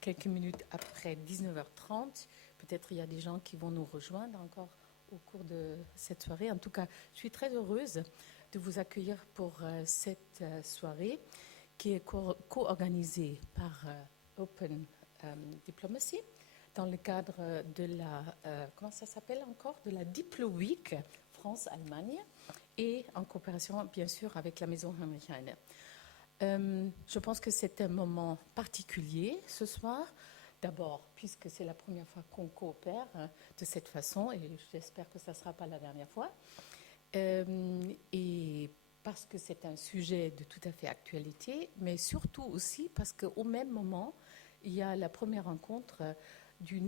quelques minutes après 19h30. Peut-être il y a des gens qui vont nous rejoindre encore au cours de cette soirée. En tout cas, je suis très heureuse de vous accueillir pour cette soirée qui est co-organisée par Open Diplomacy dans le cadre de la, comment ça s'appelle encore, de la Diplo Week France-Allemagne et en coopération bien sûr avec la Maison Heinrich Heine. Je pense que c'est un moment particulier ce soir. D'abord, puisque c'est la première fois qu'on coopère de cette façon, et j'espère que ça ne sera pas la dernière fois, et parce que c'est un sujet de tout à fait actualité, mais surtout aussi parce qu'au même moment, il y a la première rencontre du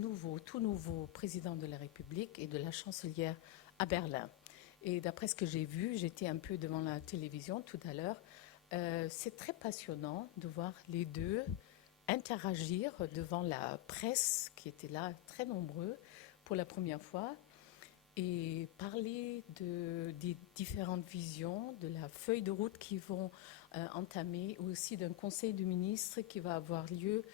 tout nouveau président de la République et de la chancelière à Berlin. Et d'après ce que j'ai vu, j'étais un peu devant la télévision tout à l'heure, c'est très passionnant de voir les deux interagir devant la presse qui était là, très nombreux, pour la première fois, et parler des différentes visions, de la feuille de route qu'ils vont entamer, aussi d'un conseil de ministres qui va avoir lieu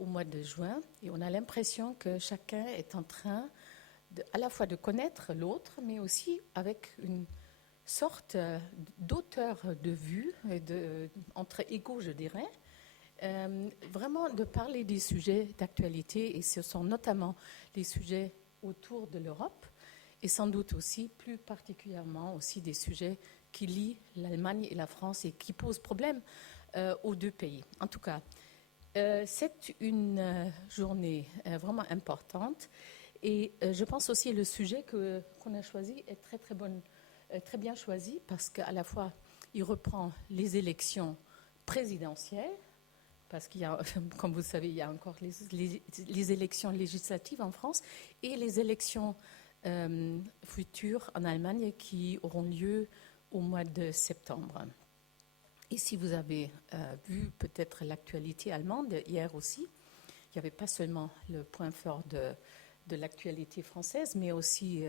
au mois de juin. Et on a l'impression que chacun est en train à la fois de connaître l'autre, mais aussi avec une sorte d'auteur de vue, entre égaux, je dirais, vraiment de parler des sujets d'actualité, et ce sont notamment les sujets autour de l'Europe, et sans doute aussi, plus particulièrement, aussi des sujets qui lient l'Allemagne et la France et qui posent problème aux deux pays. En tout cas, c'est une journée vraiment importante, et je pense aussi le sujet qu'on a choisi est très bien choisi, parce qu'à la fois, il reprend les élections présidentielles, parce qu'il y a, comme vous le savez, il y a encore les élections législatives en France et les élections futures en Allemagne qui auront lieu au mois de septembre. Et si vous avez vu peut-être l'actualité allemande hier aussi, il n'y avait pas seulement le point fort de l'actualité française, mais aussi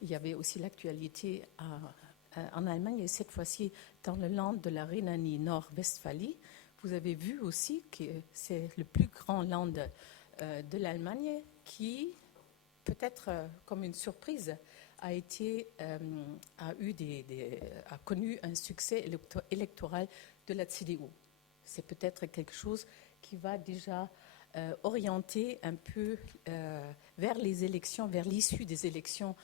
il y avait aussi l'actualité en Allemagne, et cette fois-ci dans le land de la Rhénanie-Nord-Westphalie. Vous avez vu aussi que c'est le plus grand land de l'Allemagne qui, peut-être comme une surprise, a connu un succès électoral de la CDU. C'est peut-être quelque chose qui va déjà orienter un peu vers les élections, vers l'issue des élections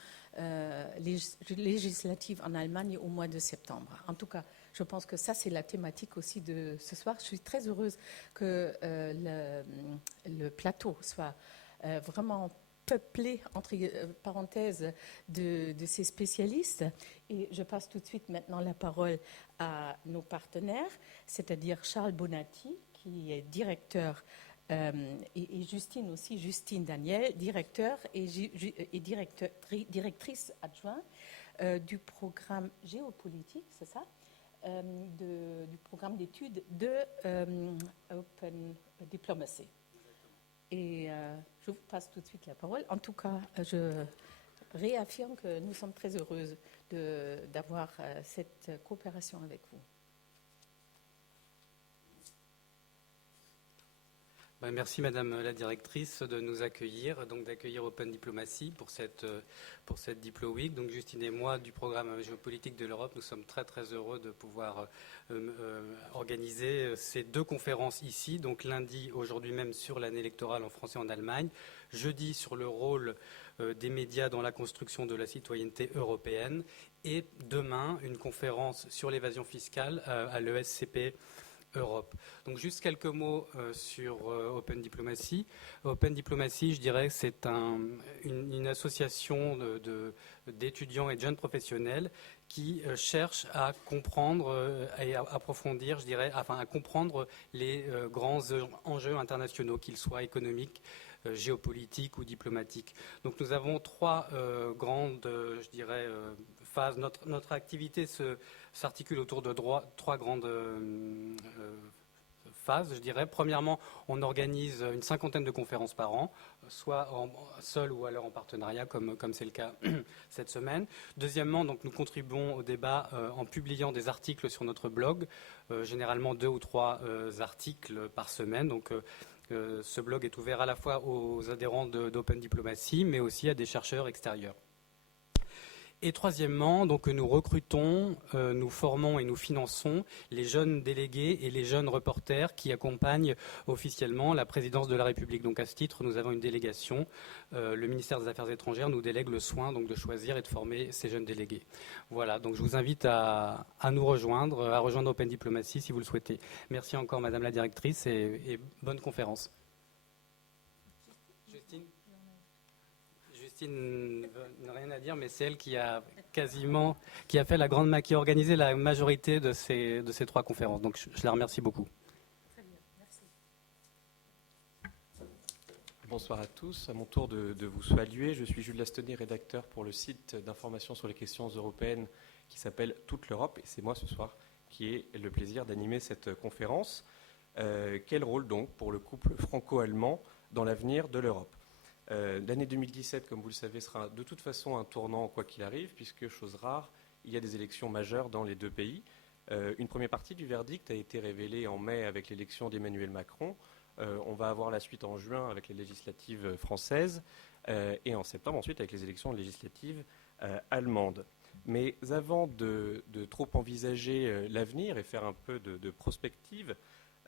législatives en Allemagne au mois de septembre. En tout cas, je pense que ça, c'est la thématique aussi de ce soir. Je suis très heureuse que le plateau soit vraiment peuplé, entre parenthèses, de ces spécialistes. Et je passe tout de suite maintenant la parole à nos partenaires, c'est-à-dire Charles Bonatti, qui est directeur, et Justine Daniel, directeur et directrice adjointe du programme géopolitique, c'est ça, du programme d'études de Open Diplomacy. Et je vous passe tout de suite la parole. En tout cas, je réaffirme que nous sommes très heureuses d'avoir cette coopération avec vous. Merci Madame la Directrice de nous accueillir, donc d'accueillir Open Diplomacy pour cette Diplo Week. Donc Justine et moi du programme géopolitique de l'Europe, nous sommes très très heureux de pouvoir organiser ces deux conférences ici. Donc lundi, aujourd'hui même, sur l'année électorale en France et en Allemagne. Jeudi, sur le rôle des médias dans la construction de la citoyenneté européenne. Et demain, une conférence sur l'évasion fiscale à l'ESCP Europe. Donc juste quelques mots sur Open Diplomacy. Open Diplomacy, je dirais, c'est une association d'étudiants et de jeunes professionnels qui cherchent à comprendre et à approfondir, je dirais, à comprendre les grands enjeux internationaux, qu'ils soient économiques, géopolitiques ou diplomatiques. Donc nous avons trois grandes, je dirais, phases. Notre activité s'articule autour de trois grandes phases, je dirais. Premièrement, on organise une cinquantaine de conférences par an, soit seul ou alors en partenariat, comme c'est le cas cette semaine. Deuxièmement, donc, nous contribuons au débat en publiant des articles sur notre blog, généralement 2 ou 3 articles par semaine. Donc, ce blog est ouvert à la fois aux adhérents d'Open Diplomacy, mais aussi à des chercheurs extérieurs. Et troisièmement, donc nous recrutons, nous formons et nous finançons les jeunes délégués et les jeunes reporters qui accompagnent officiellement la présidence de la République. Donc à ce titre, nous avons une délégation. Le ministère des Affaires étrangères nous délègue le soin donc, de choisir et de former ces jeunes délégués. Voilà, donc je vous invite à nous rejoindre, à rejoindre Open Diplomacy si vous le souhaitez. Merci encore Madame la Directrice et bonne conférence. Justine n'a rien à dire, mais c'est elle qui a organisé la majorité de ces 3 conférences. Donc je la remercie beaucoup. Très bien, merci. Bonsoir à tous. À mon tour de vous saluer. Je suis Jules Lastonnier, rédacteur pour le site d'information sur les questions européennes qui s'appelle Toute l'Europe. Et c'est moi ce soir qui ai le plaisir d'animer cette conférence. Quel rôle donc pour le couple franco-allemand dans l'avenir de l'Europe ? L'année 2017, comme vous le savez, sera de toute façon un tournant quoi qu'il arrive, puisque, chose rare, il y a des élections majeures dans les 2 pays. Une première partie du verdict a été révélée en mai avec l'élection d'Emmanuel Macron. On va avoir la suite en juin avec les législatives françaises et en septembre ensuite avec les élections législatives allemandes. Mais avant de trop envisager l'avenir et faire un peu de prospective,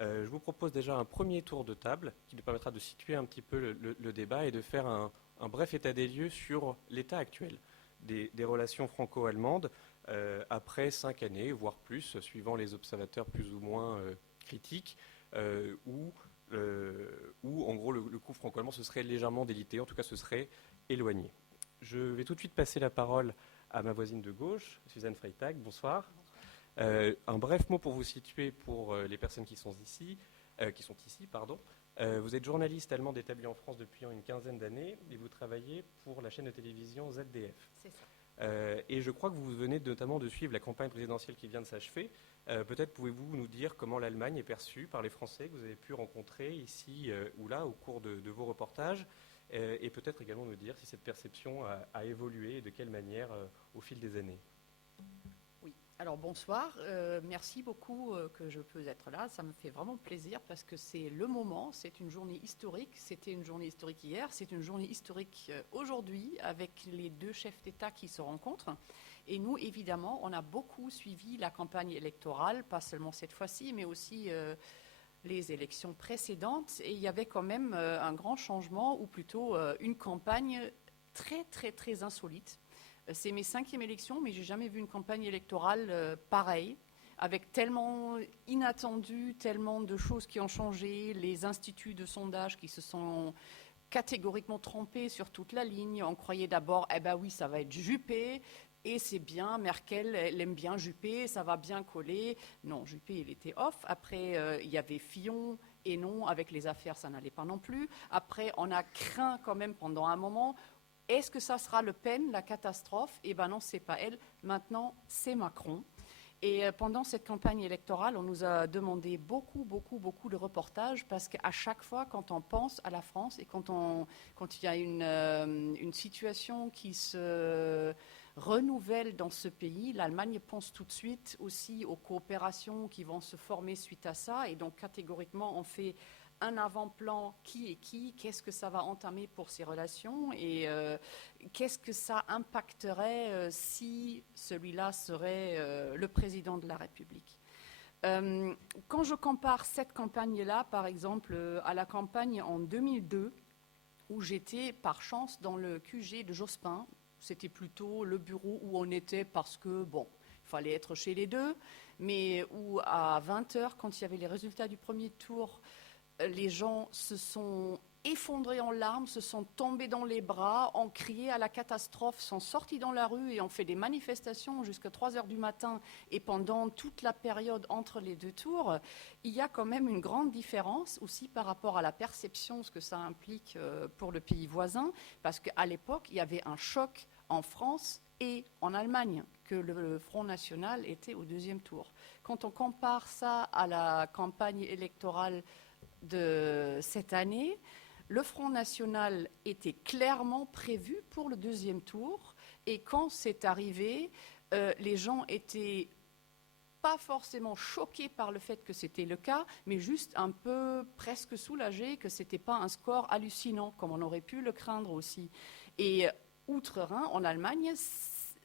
je vous propose déjà un premier tour de table qui nous permettra de situer un petit peu le débat et de faire un bref état des lieux sur l'état actuel des relations franco-allemandes après 5 années, voire plus, suivant les observateurs plus ou moins critiques, où en gros le couple franco-allemand se serait légèrement délité, en tout cas se serait éloigné. Je vais tout de suite passer la parole à ma voisine de gauche, Suzanne Freitag. Bonsoir. Un bref mot pour vous situer pour les personnes qui sont ici. Vous êtes journaliste allemande établie en France depuis une quinzaine d'années et vous travaillez pour la chaîne de télévision ZDF. C'est ça. Et je crois que vous venez notamment de suivre la campagne présidentielle qui vient de s'achever. Peut-être pouvez-vous nous dire comment l'Allemagne est perçue par les Français que vous avez pu rencontrer ici ou là au cours de vos reportages et peut-être également nous dire si cette perception a évolué et de quelle manière au fil des années. Alors bonsoir, merci beaucoup que je peux être là, ça me fait vraiment plaisir parce que c'est le moment, c'est une journée historique, c'était une journée historique hier, c'est une journée historique aujourd'hui avec les 2 chefs d'État qui se rencontrent et nous évidemment on a beaucoup suivi la campagne électorale, pas seulement cette fois-ci mais aussi les élections précédentes et il y avait quand même un grand changement ou plutôt une campagne très très très insolite. C'est mes 5e élections, mais j'ai jamais vu une campagne électorale pareille, avec tellement inattendu, tellement de choses qui ont changé, les instituts de sondage qui se sont catégoriquement trompés sur toute la ligne. On croyait d'abord, oui, ça va être Juppé, et c'est bien, Merkel, elle aime bien Juppé, ça va bien coller. Non, Juppé, il était off. Après, il y avait Fillon, et non, avec les affaires, ça n'allait pas non plus. Après, on a craint quand même pendant un moment. Est-ce que ça sera Le Pen, la catastrophe ? Eh bien non, c'est pas elle. Maintenant, c'est Macron. Et pendant cette campagne électorale, on nous a demandé beaucoup de reportages parce qu'à chaque fois, quand on pense à la France et quand il y a une situation qui se renouvelle dans ce pays, l'Allemagne pense tout de suite aussi aux coopérations qui vont se former suite à ça. Et donc, catégoriquement, on fait un avant-plan qui est qui, qu'est-ce que ça va entamer pour ces relations et qu'est-ce que ça impacterait si celui-là serait le président de la République. Quand je compare cette campagne-là, par exemple, à la campagne en 2002, où j'étais par chance dans le QG de Jospin, c'était plutôt le bureau où on était parce que, il fallait être chez les deux, mais où à 20h, quand il y avait les résultats du premier tour, les gens se sont effondrés en larmes, se sont tombés dans les bras, ont crié à la catastrophe, sont sortis dans la rue et ont fait des manifestations jusqu'à 3h du matin. Et pendant toute la période entre les 2 tours, il y a quand même une grande différence aussi par rapport à la perception, ce que ça implique pour le pays voisin, parce qu'à l'époque, il y avait un choc en France et en Allemagne, que le Front National était au 2e tour. Quand on compare ça à la campagne électorale de cette année, Le Front National était clairement prévu pour le deuxième tour. Et quand c'est arrivé, les gens étaient pas forcément choqués par le fait que c'était le cas, mais juste un peu presque soulagés que ce n'était pas un score hallucinant, comme on aurait pu le craindre aussi. Et outre-Rhin, en Allemagne,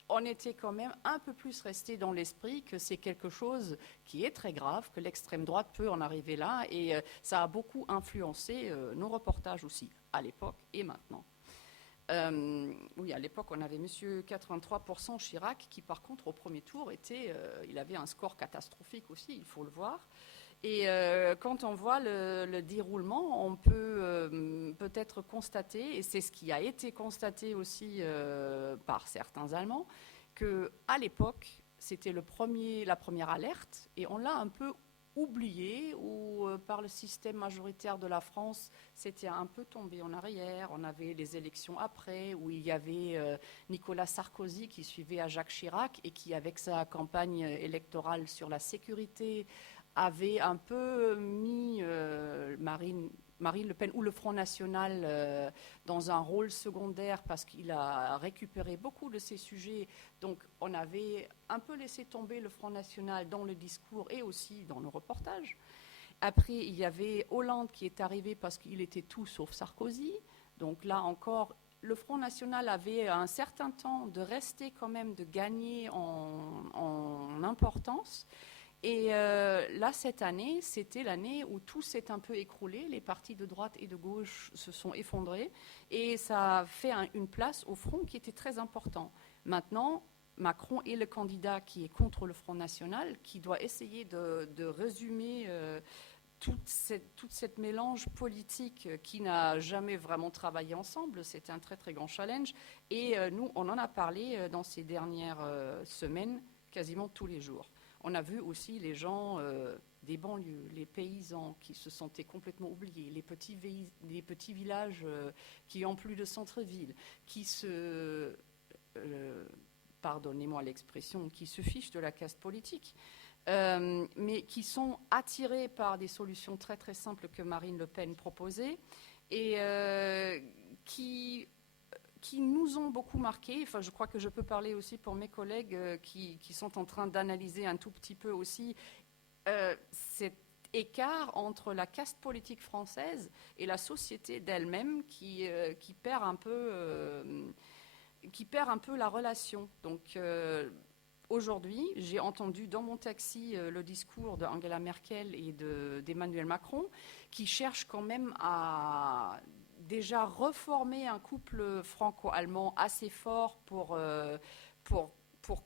on était quand même un peu plus resté dans l'esprit que c'est quelque chose qui est très grave, que l'extrême droite peut en arriver là, et ça a beaucoup influencé nos reportages aussi, à l'époque et maintenant. Oui, à l'époque, on avait monsieur 83% Chirac, qui par contre, au premier tour, il avait un score catastrophique aussi, il faut le voir. Et quand on voit le déroulement, on peut peut-être constater, et c'est ce qui a été constaté aussi par certains Allemands, qu'à l'époque, c'était la première alerte, et on l'a un peu oublié, ou par le système majoritaire de la France, c'était un peu tombé en arrière. On avait les élections après, où il y avait Nicolas Sarkozy qui suivait à Jacques Chirac et qui, avec sa campagne électorale sur la sécurité, avait un peu mis Marine Le Pen ou le Front National dans un rôle secondaire parce qu'il a récupéré beaucoup de ces sujets. Donc on avait un peu laissé tomber le Front National dans le discours et aussi dans nos reportages. Après, il y avait Hollande qui est arrivé parce qu'il était tout sauf Sarkozy. Donc là encore, le Front National avait un certain temps de rester quand même, de gagner en importance. Et là, cette année, c'était l'année où tout s'est un peu écroulé. Les partis de droite et de gauche se sont effondrés. Et ça a fait une place au Front qui était très important. Maintenant, Macron est le candidat qui est contre le Front National, qui doit essayer de résumer toute cette mélange politique qui n'a jamais vraiment travaillé ensemble. C'était un très, très grand challenge. Et nous, on en a parlé dans ces dernières semaines, quasiment tous les jours. On a vu aussi les gens des banlieues, les paysans qui se sentaient complètement oubliés, les petits villages qui n'ont plus de centre-ville, qui pardonnez-moi l'expression, qui se fichent de la caste politique, mais qui sont attirés par des solutions très très simples que Marine Le Pen proposait et qui nous ont beaucoup marqués. Enfin, je crois que je peux parler aussi pour mes collègues qui sont en train d'analyser un tout petit peu aussi cet écart entre la caste politique française et la société d'elle-même qui perd un peu la relation. Donc aujourd'hui, j'ai entendu dans mon taxi le discours d'Angela Merkel et d'Emmanuel Macron qui cherchent quand même à déjà reformer un couple franco-allemand assez fort pour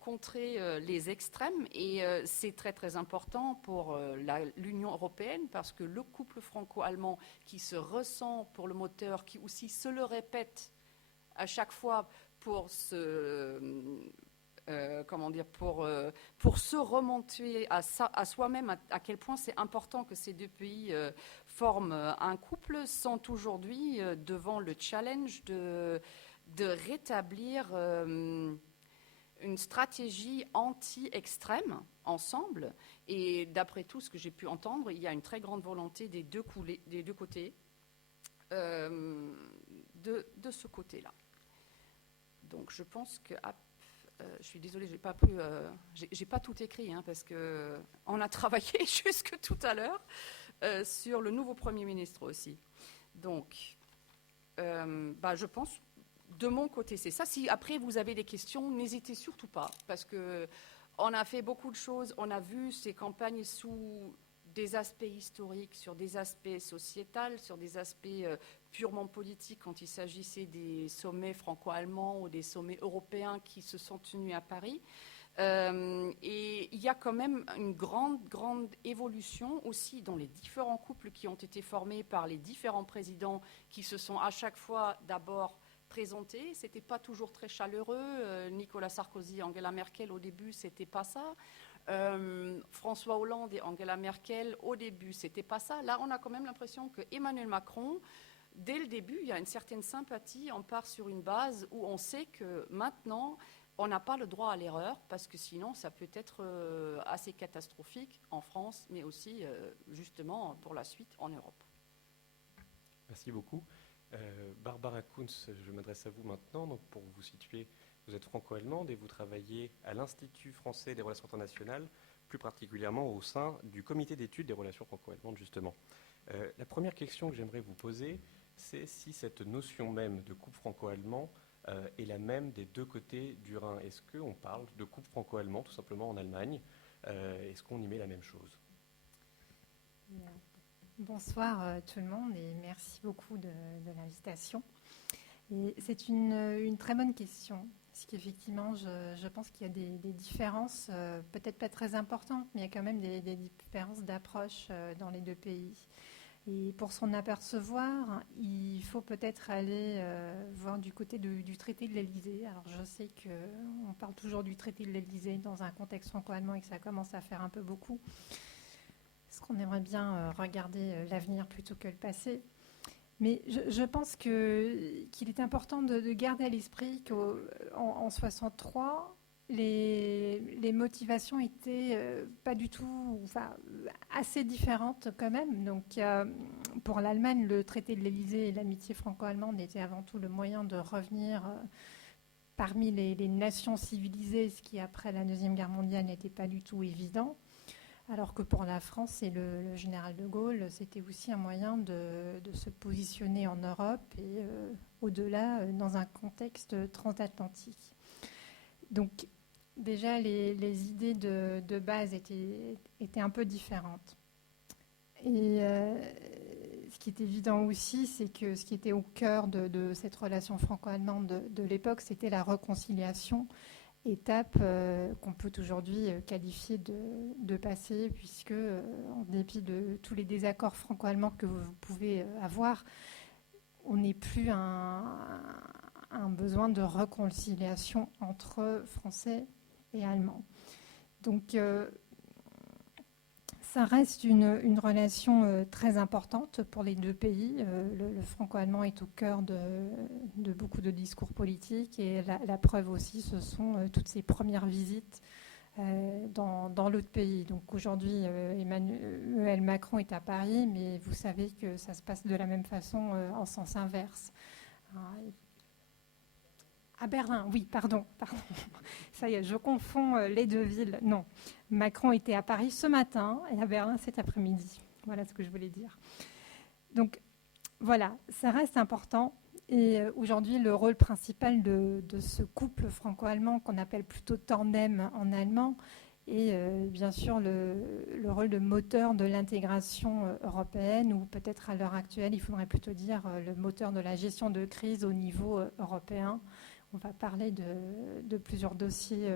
contrer les extrêmes. Et c'est très très important pour l'Union européenne parce que le couple franco-allemand qui se ressent pour le moteur, qui aussi se le répète à chaque fois pour se remonter à soi-même à quel point c'est important que ces deux pays forment un couple, sont aujourd'hui devant le challenge de rétablir une stratégie anti-extrême ensemble. Et d'après tout ce que j'ai pu entendre, il y a une très grande volonté des deux côtés de ce côté-là. Donc je pense que je suis désolée, j'ai pas tout écrit parce que on a travaillé jusque tout à l'heure sur le nouveau Premier ministre aussi. Donc, je pense de mon côté c'est ça. Si après vous avez des questions, n'hésitez surtout pas parce que on a fait beaucoup de choses. On a vu ces campagnes sous des aspects historiques, sur des aspects sociétals, sur des aspects purement politiques quand il s'agissait des sommets franco-allemands ou des sommets européens qui se sont tenus à Paris. Et il y a quand même une grande évolution aussi dans les différents couples qui ont été formés par les différents présidents qui se sont à chaque fois d'abord présentés. C'était pas toujours très chaleureux. Nicolas Sarkozy, Angela Merkel, au début, c'était pas ça. François Hollande et Angela Merkel, au début, c'était pas ça. Là, on a quand même l'impression que Emmanuel Macron, dès le début, il y a une certaine sympathie. On part sur une base où on sait que maintenant, on n'a pas le droit à l'erreur parce que sinon, ça peut être assez catastrophique en France, mais aussi, justement, pour la suite en Europe. Merci beaucoup. Barbara Kunz, je m'adresse à vous maintenant. Donc pour vous situer, vous êtes franco-allemande et vous travaillez à l'Institut français des relations internationales, plus particulièrement au sein du comité d'études des relations franco-allemandes, justement. La première question que j'aimerais vous poser, c'est si cette notion même de couple franco-allemand est la même des deux côtés du Rhin. Est-ce qu'on parle de couple franco-allemand tout simplement en Allemagne? Est-ce qu'on y met la même chose? Bonsoir tout le monde et merci beaucoup de l'invitation. Et c'est une très bonne question, parce qu'effectivement, je pense qu'il y a des différences, peut-être pas très importantes, mais il y a quand même des différences d'approche dans les deux pays. Et pour s'en apercevoir, il faut peut-être aller voir du côté du traité de l'Élysée. Alors je sais qu'on parle toujours du traité de l'Élysée dans un contexte franco-allemand et que ça commence à faire un peu beaucoup. Parce qu'on aimerait bien regarder l'avenir plutôt que le passé. Mais je pense qu'il est important de garder à l'esprit qu'en 63, les motivations étaient pas du tout, enfin, assez différentes quand même. Donc, pour l'Allemagne, le traité de l'Élysée et l'amitié franco-allemande étaient avant tout le moyen de revenir parmi les nations civilisées, ce qui, après la Deuxième Guerre mondiale, n'était pas du tout évident. Alors que pour la France et le général de Gaulle, c'était aussi un moyen de se positionner en Europe et au-delà, dans un contexte transatlantique. Donc, déjà, les idées de base étaient un peu différentes. Et ce qui est évident aussi, c'est que ce qui était au cœur de cette relation franco-allemande de l'époque, c'était la réconciliation, étape qu'on peut aujourd'hui qualifier de passé, puisque, en dépit de tous les désaccords franco-allemands que vous pouvez avoir, on n'est plus un besoin de réconciliation entre Français et Allemands. Donc, ça reste une relation très importante pour les deux pays. Le franco-allemand est au cœur de beaucoup de discours politiques et la preuve aussi, ce sont toutes ces premières visites dans l'autre pays. Donc aujourd'hui, Emmanuel Macron est à Paris, mais vous savez que ça se passe de la même façon en sens inverse. À Berlin, oui, pardon. Ça y est, je confonds les deux villes. Non, Macron était à Paris ce matin et à Berlin cet après-midi. Voilà ce que je voulais dire. Donc, voilà, ça reste important. Et aujourd'hui, le rôle principal de ce couple franco-allemand, qu'on appelle plutôt tandem en allemand, est bien sûr le rôle de moteur de l'intégration européenne, ou peut-être à l'heure actuelle, il faudrait plutôt dire le moteur de la gestion de crise au niveau européen. On va parler de plusieurs dossiers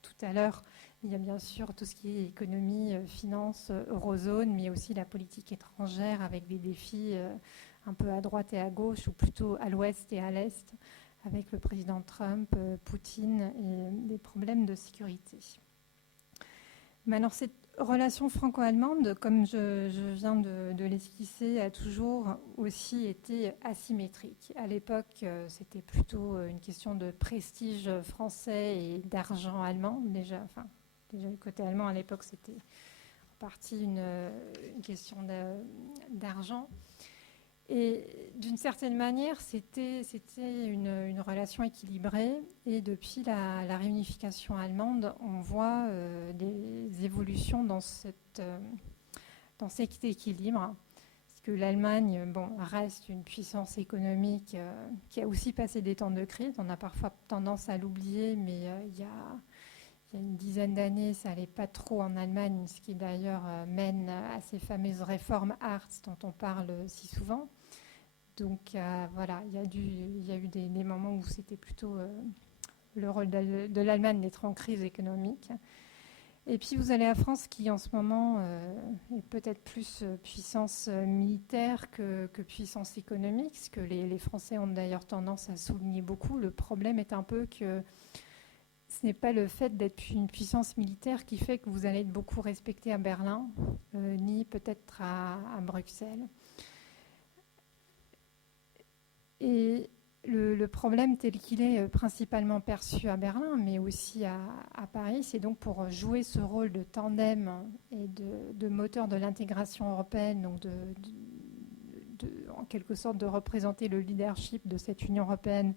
tout à l'heure. Il y a bien sûr tout ce qui est économie, finance, eurozone, mais aussi la politique étrangère avec des défis un peu à droite et à gauche, ou plutôt à l'ouest et à l'est, avec le président Trump, Poutine et des problèmes de sécurité. Mais alors, cette relation franco-allemande, comme je viens de l'esquisser, a toujours aussi été asymétrique. À l'époque, c'était plutôt une question de prestige français et d'argent allemand. Déjà le côté allemand, à l'époque, c'était en partie une question d'argent. Et d'une certaine manière, c'était une relation équilibrée. Et depuis la réunification allemande, on voit des évolutions dans cet équilibre. Parce que l'Allemagne reste une puissance économique qui a aussi passé des temps de crise. On a parfois tendance à l'oublier, mais il y a une dizaine d'années, ça n'allait pas trop en Allemagne, ce qui d'ailleurs mène à ces fameuses réformes Hartz dont on parle si souvent. Donc voilà, il y a eu des moments où c'était plutôt le rôle de l'Allemagne d'être en crise économique. Et puis vous allez à France qui en ce moment est peut-être plus puissance militaire que puissance économique, ce que les Français ont d'ailleurs tendance à souligner beaucoup. Le problème est un peu que ce n'est pas le fait d'être une puissance militaire qui fait que vous allez être beaucoup respecté à Berlin, ni peut-être à Bruxelles. Et le problème tel qu'il est principalement perçu à Berlin, mais aussi à Paris, c'est donc pour jouer ce rôle de tandem et de moteur de l'intégration européenne, donc en quelque sorte de représenter le leadership de cette Union européenne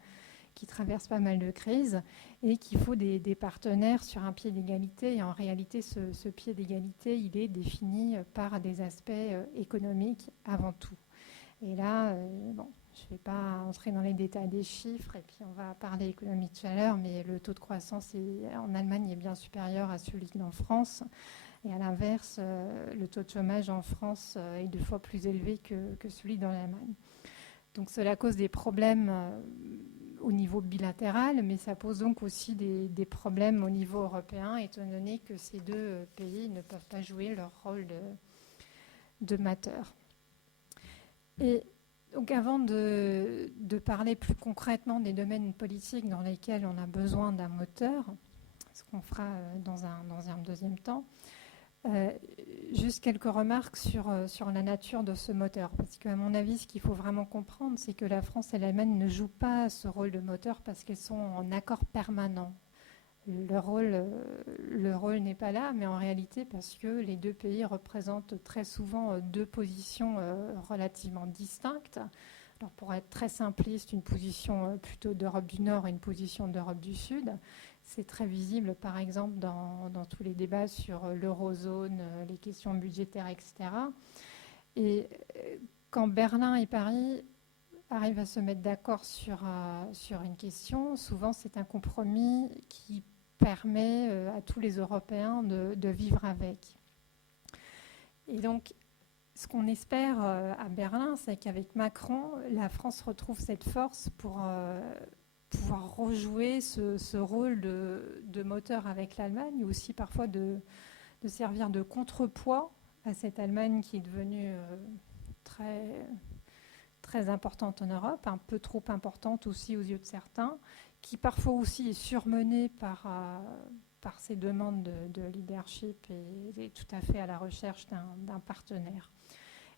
qui traverse pas mal de crises et qu'il faut des partenaires sur un pied d'égalité. Et en réalité, ce pied d'égalité, il est défini par des aspects économiques avant tout. Et là, je ne vais pas entrer dans les détails des chiffres, et puis on va parler économie tout à l'heure, mais le taux de croissance en Allemagne est bien supérieur à celui qu'en France. Et à l'inverse, le taux de chômage en France est 2 fois plus élevé que celui dans l'Allemagne. Donc cela cause des problèmes au niveau bilatéral, mais ça pose donc aussi des problèmes au niveau européen, étant donné que ces 2 pays ne peuvent pas jouer leur rôle de moteur. Et donc avant de parler plus concrètement des domaines politiques dans lesquels on a besoin d'un moteur, ce qu'on fera dans un deuxième temps, juste quelques remarques sur la nature de ce moteur. Parce qu'à mon avis, ce qu'il faut vraiment comprendre, c'est que la France et l'Allemagne ne jouent pas ce rôle de moteur parce qu'elles sont en accord permanent. Le rôle n'est pas là, mais en réalité parce que les 2 pays représentent très souvent 2 positions relativement distinctes. Alors pour être très simpliste, une position plutôt d'Europe du Nord et une position d'Europe du Sud. C'est très visible, par exemple, dans tous les débats sur l'eurozone, les questions budgétaires, etc. Et quand Berlin et Paris arrivent à se mettre d'accord sur une question, souvent c'est un compromis qui permet à tous les Européens de vivre avec. Et donc, ce qu'on espère à Berlin, c'est qu'avec Macron, la France retrouve cette force pour pouvoir rejouer ce rôle de moteur avec l'Allemagne, et aussi parfois de servir de contrepoids à cette Allemagne qui est devenue très, très importante en Europe, un peu trop importante aussi aux yeux de certains, qui parfois aussi est surmenée par ces demandes de leadership et tout à fait à la recherche d'un partenaire.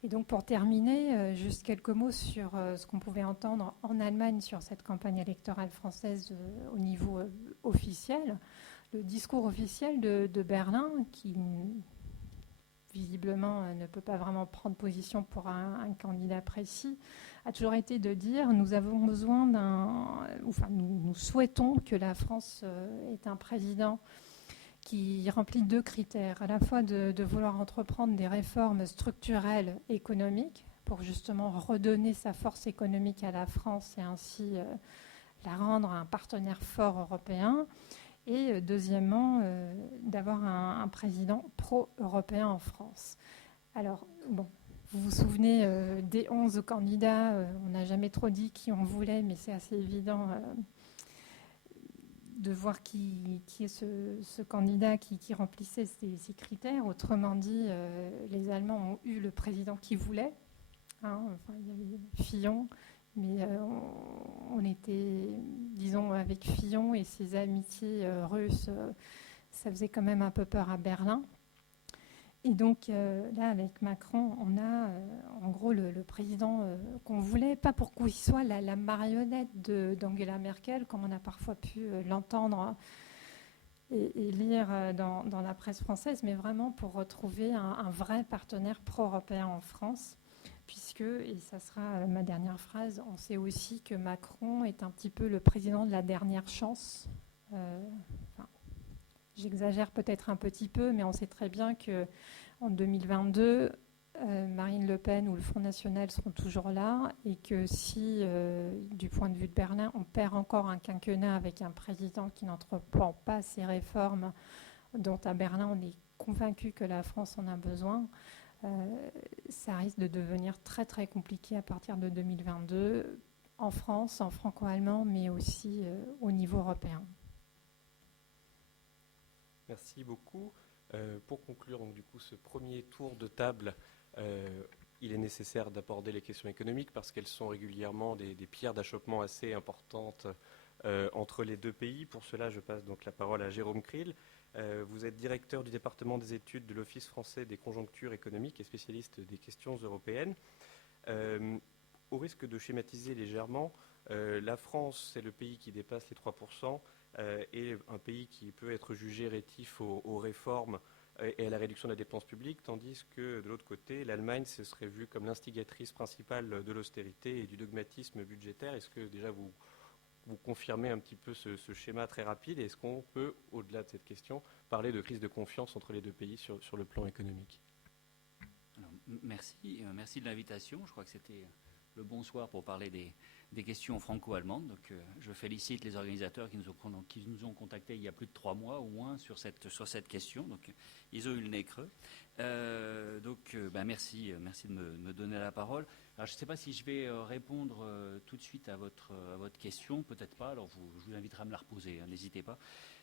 Et donc pour terminer, juste quelques mots sur ce qu'on pouvait entendre en Allemagne sur cette campagne électorale française au niveau officiel. Le discours officiel de Berlin, qui visiblement ne peut pas vraiment prendre position pour un candidat précis, a toujours été de dire nous avons besoin nous souhaitons que la France ait un président qui remplit 2 critères, à la fois de vouloir entreprendre des réformes structurelles économiques pour justement redonner sa force économique à la France et ainsi la rendre un partenaire fort européen, et deuxièmement d'avoir un président pro-européen en France. Alors, vous vous souvenez des 11 candidats, on n'a jamais trop dit qui on voulait, mais c'est assez évident de voir qui est ce candidat qui remplissait ces critères. Autrement dit, les Allemands ont eu le président qu'ils voulaient. Il y avait Fillon, mais on était, disons, avec Fillon et ses amitiés russes, ça faisait quand même un peu peur à Berlin. Et donc là, avec Macron, on a en gros le président qu'on voulait, pas pour qu'il soit la marionnette d'Angela Merkel, comme on a parfois pu l'entendre et lire dans la presse française, mais vraiment pour retrouver un vrai partenaire pro-européen en France, puisque, et ça sera ma dernière phrase, on sait aussi que Macron est un petit peu le président de la dernière chance. J'exagère peut-être un petit peu, mais on sait très bien qu'en 2022, Marine Le Pen ou le Front National seront toujours là, et que si, du point de vue de Berlin, on perd encore un quinquennat avec un président qui n'entreprend pas ces réformes dont à Berlin on est convaincu que la France en a besoin, ça risque de devenir très très compliqué à partir de 2022, en France, en franco-allemand, mais aussi au niveau européen. Merci beaucoup. Pour conclure donc, du coup, ce premier tour de table, il est nécessaire d'aborder les questions économiques parce qu'elles sont régulièrement des pierres d'achoppement assez importantes entre les 2 pays. Pour cela, je passe donc la parole à Jérôme Kriel. Vous êtes directeur du département des études de l'Office français des conjonctures économiques et spécialiste des questions européennes. Au risque de schématiser légèrement, la France, c'est le pays qui dépasse les 3%, et un pays qui peut être jugé rétif aux réformes et à la réduction de la dépense publique, tandis que de l'autre côté, l'Allemagne se serait vue comme l'instigatrice principale de l'austérité et du dogmatisme budgétaire. Est-ce que déjà vous confirmez un petit peu ce schéma très rapide, et est-ce qu'on peut, au-delà de cette question, parler de crise de confiance entre les deux pays sur le plan économique? Alors, merci de l'invitation. Je crois que c'était le bon soir pour parler des questions franco-allemandes. Donc, je félicite les organisateurs qui nous ont contactés il y a plus de 3 mois au moins sur cette question. Donc, ils ont eu le nez creux. Merci de me donner la parole. Alors, je ne sais pas si je vais répondre tout de suite à votre question. Peut-être pas. Alors, je vous inviterai à me la reposer. Hein, n'hésitez pas.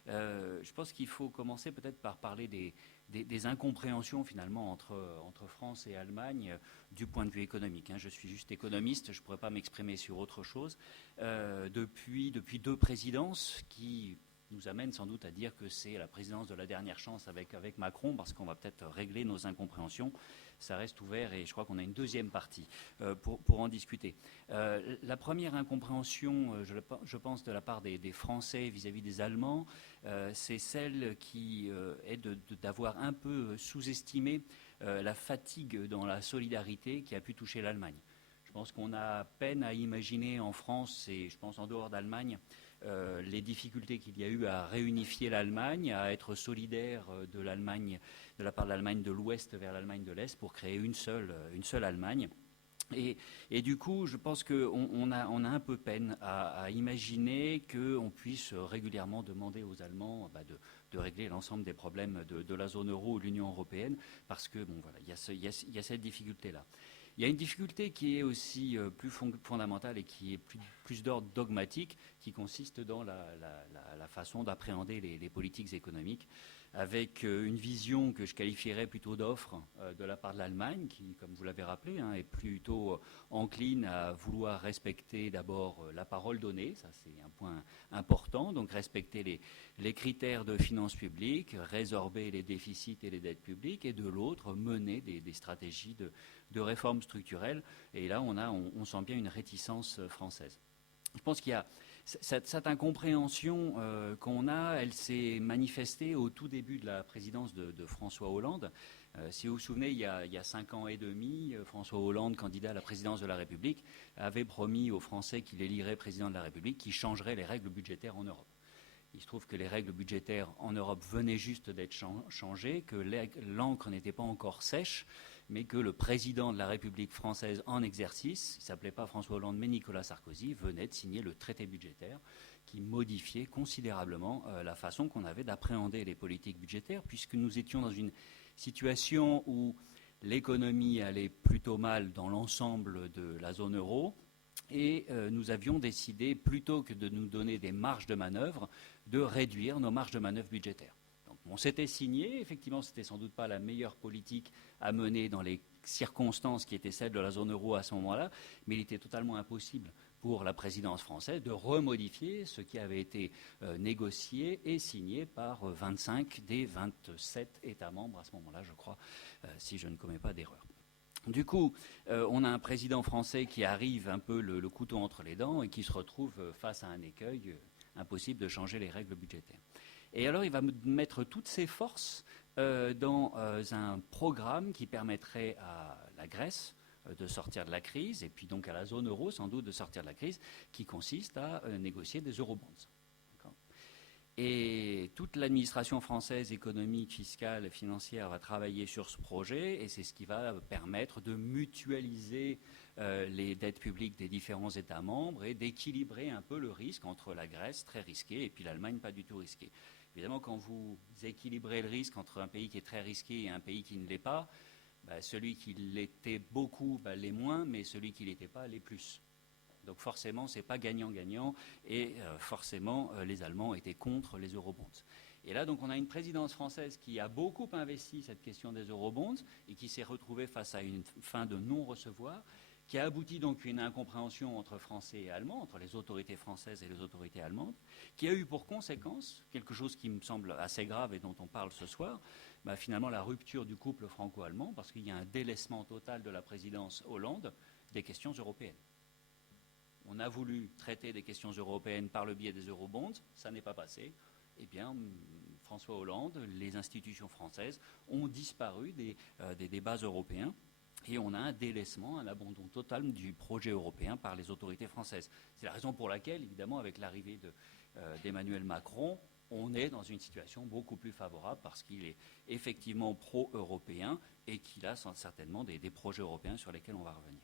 Je pense qu'il faut commencer peut-être par parler des incompréhensions finalement entre France et Allemagne du point de vue économique. Hein. Je suis juste économiste, je ne pourrais pas m'exprimer sur autre chose. Depuis 2 présidences qui nous amènent sans doute à dire que c'est la présidence de la dernière chance avec Macron, parce qu'on va peut-être régler nos incompréhensions. Ça reste ouvert et je crois qu'on a une deuxième partie pour en discuter. La première incompréhension, je pense, de la part des Français vis-à-vis des Allemands, c'est celle qui est d'avoir un peu sous-estimé la fatigue dans la solidarité qui a pu toucher l'Allemagne. Je pense qu'on a peine à imaginer en France, et je pense en dehors d'Allemagne, les difficultés qu'il y a eu à réunifier l'Allemagne, à être solidaire de la part de l'Allemagne de l'Ouest vers l'Allemagne de l'Est pour créer une seule Allemagne. Et du coup, je pense qu'on a un peu peine à imaginer qu'on puisse régulièrement demander aux Allemands de régler l'ensemble des problèmes de la zone euro ou de l'Union européenne, parce que il y a cette difficulté-là. Il y a une difficulté qui est aussi plus fondamentale et qui est plus d'ordre dogmatique, qui consiste dans la façon d'appréhender les politiques économiques, avec une vision que je qualifierais plutôt d'offre de la part de l'Allemagne, qui, comme vous l'avez rappelé, est plutôt encline à vouloir respecter d'abord la parole donnée, ça c'est un point important, donc respecter les critères de finances publiques, résorber les déficits et les dettes publiques, et de l'autre, mener des stratégies de réformes structurelles. Et là, on sent bien une réticence française. Je pense qu'il y a cette incompréhension qu'on a, elle s'est manifestée au tout début de la présidence de François Hollande. Si vous vous souvenez, il y a 5 ans et demi, François Hollande, candidat à la présidence de la République, avait promis aux Français qu'il élirait président de la République, qu'il changerait les règles budgétaires en Europe. Il se trouve que les règles budgétaires en Europe venaient juste d'être changées, que l'encre n'était pas encore sèche, mais que le président de la République française en exercice, il ne s'appelait pas François Hollande mais Nicolas Sarkozy, venait de signer le traité budgétaire qui modifiait considérablement la façon qu'on avait d'appréhender les politiques budgétaires, puisque nous étions dans une situation où l'économie allait plutôt mal dans l'ensemble de la zone euro, et nous avions décidé, plutôt que de nous donner des marges de manœuvre, de réduire nos marges de manœuvre budgétaires. Donc, on s'était signé, effectivement, ce n'était sans doute pas la meilleure politique à mener dans les circonstances qui étaient celles de la zone euro à ce moment-là, mais il était totalement impossible pour la présidence française de remodifier ce qui avait été négocié et signé par 25 des 27 États membres à ce moment-là, je crois, si je ne commets pas d'erreur. Du coup, on a un président français qui arrive un peu le couteau entre les dents et qui se retrouve face à un écueil impossible de changer les règles budgétaires. Et alors, il va mettre toutes ses forces dans un programme qui permettrait à la Grèce de sortir de la crise, et puis donc à la zone euro, sans doute, de sortir de la crise, qui consiste à négocier des eurobonds. Et toute l'administration française, économique, fiscale, financière, va travailler sur ce projet, et c'est ce qui va permettre de mutualiser les dettes publiques des différents États membres et d'équilibrer un peu le risque entre la Grèce, très risquée, et puis l'Allemagne, pas du tout risquée. Évidemment, quand vous équilibrez le risque entre un pays qui est très risqué et un pays qui ne l'est pas, celui qui l'était beaucoup l'est moins, mais celui qui ne l'était pas l'est plus. Donc forcément, ce n'est pas gagnant-gagnant, et forcément, les Allemands étaient contre les eurobonds. Et là, donc, on a une présidence française qui a beaucoup investi cette question des eurobonds et qui s'est retrouvée face à une fin de non-recevoir, qui a abouti donc à une incompréhension entre Français et Allemands, entre les autorités françaises et les autorités allemandes, qui a eu pour conséquence, quelque chose qui me semble assez grave et dont on parle ce soir, finalement la rupture du couple franco-allemand, parce qu'il y a un délaissement total de la présidence Hollande des questions européennes. On a voulu traiter des questions européennes par le biais des eurobonds, ça n'est pas passé. Eh bien, François Hollande, les institutions françaises ont disparu des débats européens. Et on a un délaissement, un abandon total du projet européen par les autorités françaises. C'est la raison pour laquelle, évidemment, avec l'arrivée d'Emmanuel Macron, on est dans une situation beaucoup plus favorable parce qu'il est effectivement pro-européen et qu'il a certainement des projets européens sur lesquels on va revenir.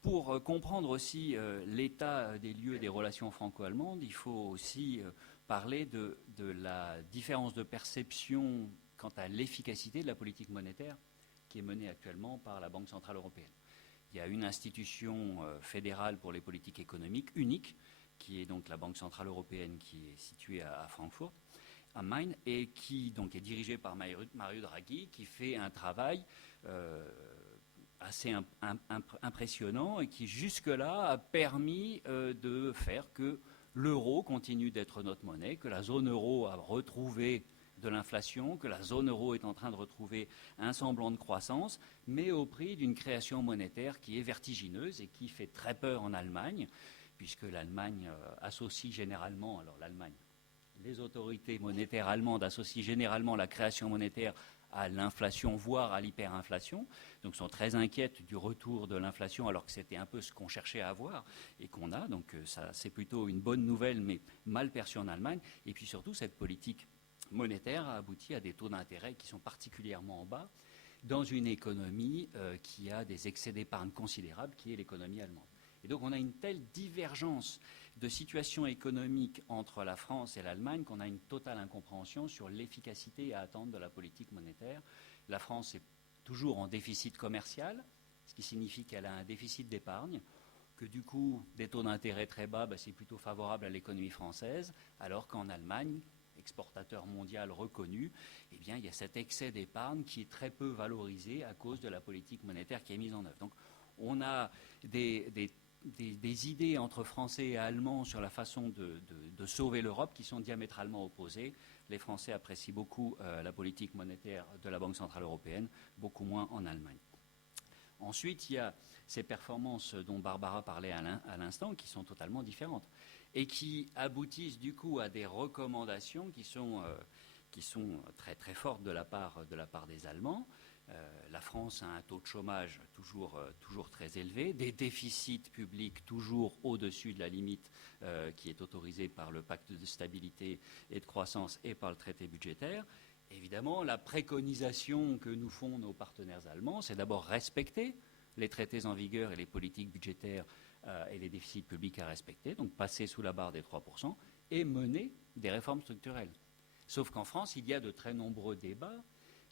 Pour comprendre aussi l'état des lieux des relations franco-allemandes, il faut aussi parler de la différence de perception quant à l'efficacité de la politique monétaire qui est menée actuellement par la Banque centrale européenne. Il y a une institution fédérale pour les politiques économiques unique, qui est donc la Banque centrale européenne, qui est située à Francfort, à Main, et qui donc est dirigée par Mario Draghi, qui fait un travail assez impressionnant et qui jusque-là a permis de faire que l'euro continue d'être notre monnaie, que la zone euro a retrouvé de l'inflation, que la zone euro est en train de retrouver un semblant de croissance, mais au prix d'une création monétaire qui est vertigineuse et qui fait très peur en Allemagne, puisque l'Allemagne associe généralement, les autorités monétaires allemandes associent généralement la création monétaire à l'inflation, voire à l'hyperinflation, donc sont très inquiètes du retour de l'inflation, alors que c'était un peu ce qu'on cherchait à avoir et qu'on a, donc ça c'est plutôt une bonne nouvelle, mais mal perçue en Allemagne, et puis surtout cette politique monétaire a abouti à des taux d'intérêt qui sont particulièrement bas dans une économie qui a des excès d'épargne considérables, qui est l'économie allemande. Et donc on a une telle divergence de situation économique entre la France et l'Allemagne qu'on a une totale incompréhension sur l'efficacité à attendre de la politique monétaire. La France est toujours en déficit commercial, ce qui signifie qu'elle a un déficit d'épargne, que du coup des taux d'intérêt très bas, c'est plutôt favorable à l'économie française, alors qu'en Allemagne, exportateur mondial reconnu, eh bien, il y a cet excès d'épargne qui est très peu valorisé à cause de la politique monétaire qui est mise en œuvre. Donc, on a des idées entre Français et Allemands sur la façon de sauver l'Europe qui sont diamétralement opposées. Les Français apprécient beaucoup la politique monétaire de la Banque centrale européenne, beaucoup moins en Allemagne. Ensuite, il y a ces performances dont Barbara parlait à l'instant qui sont totalement différentes et qui aboutissent du coup à des recommandations qui sont très très fortes de la part des Allemands. La France a un taux de chômage toujours très élevé, des déficits publics toujours au-dessus de la limite qui est autorisée par le pacte de stabilité et de croissance et par le traité budgétaire. Évidemment, la préconisation que nous font nos partenaires allemands, c'est d'abord respecter les traités en vigueur et les politiques budgétaires et les déficits publics à respecter, donc passer sous la barre des 3% et mener des réformes structurelles. Sauf qu'en France, il y a de très nombreux débats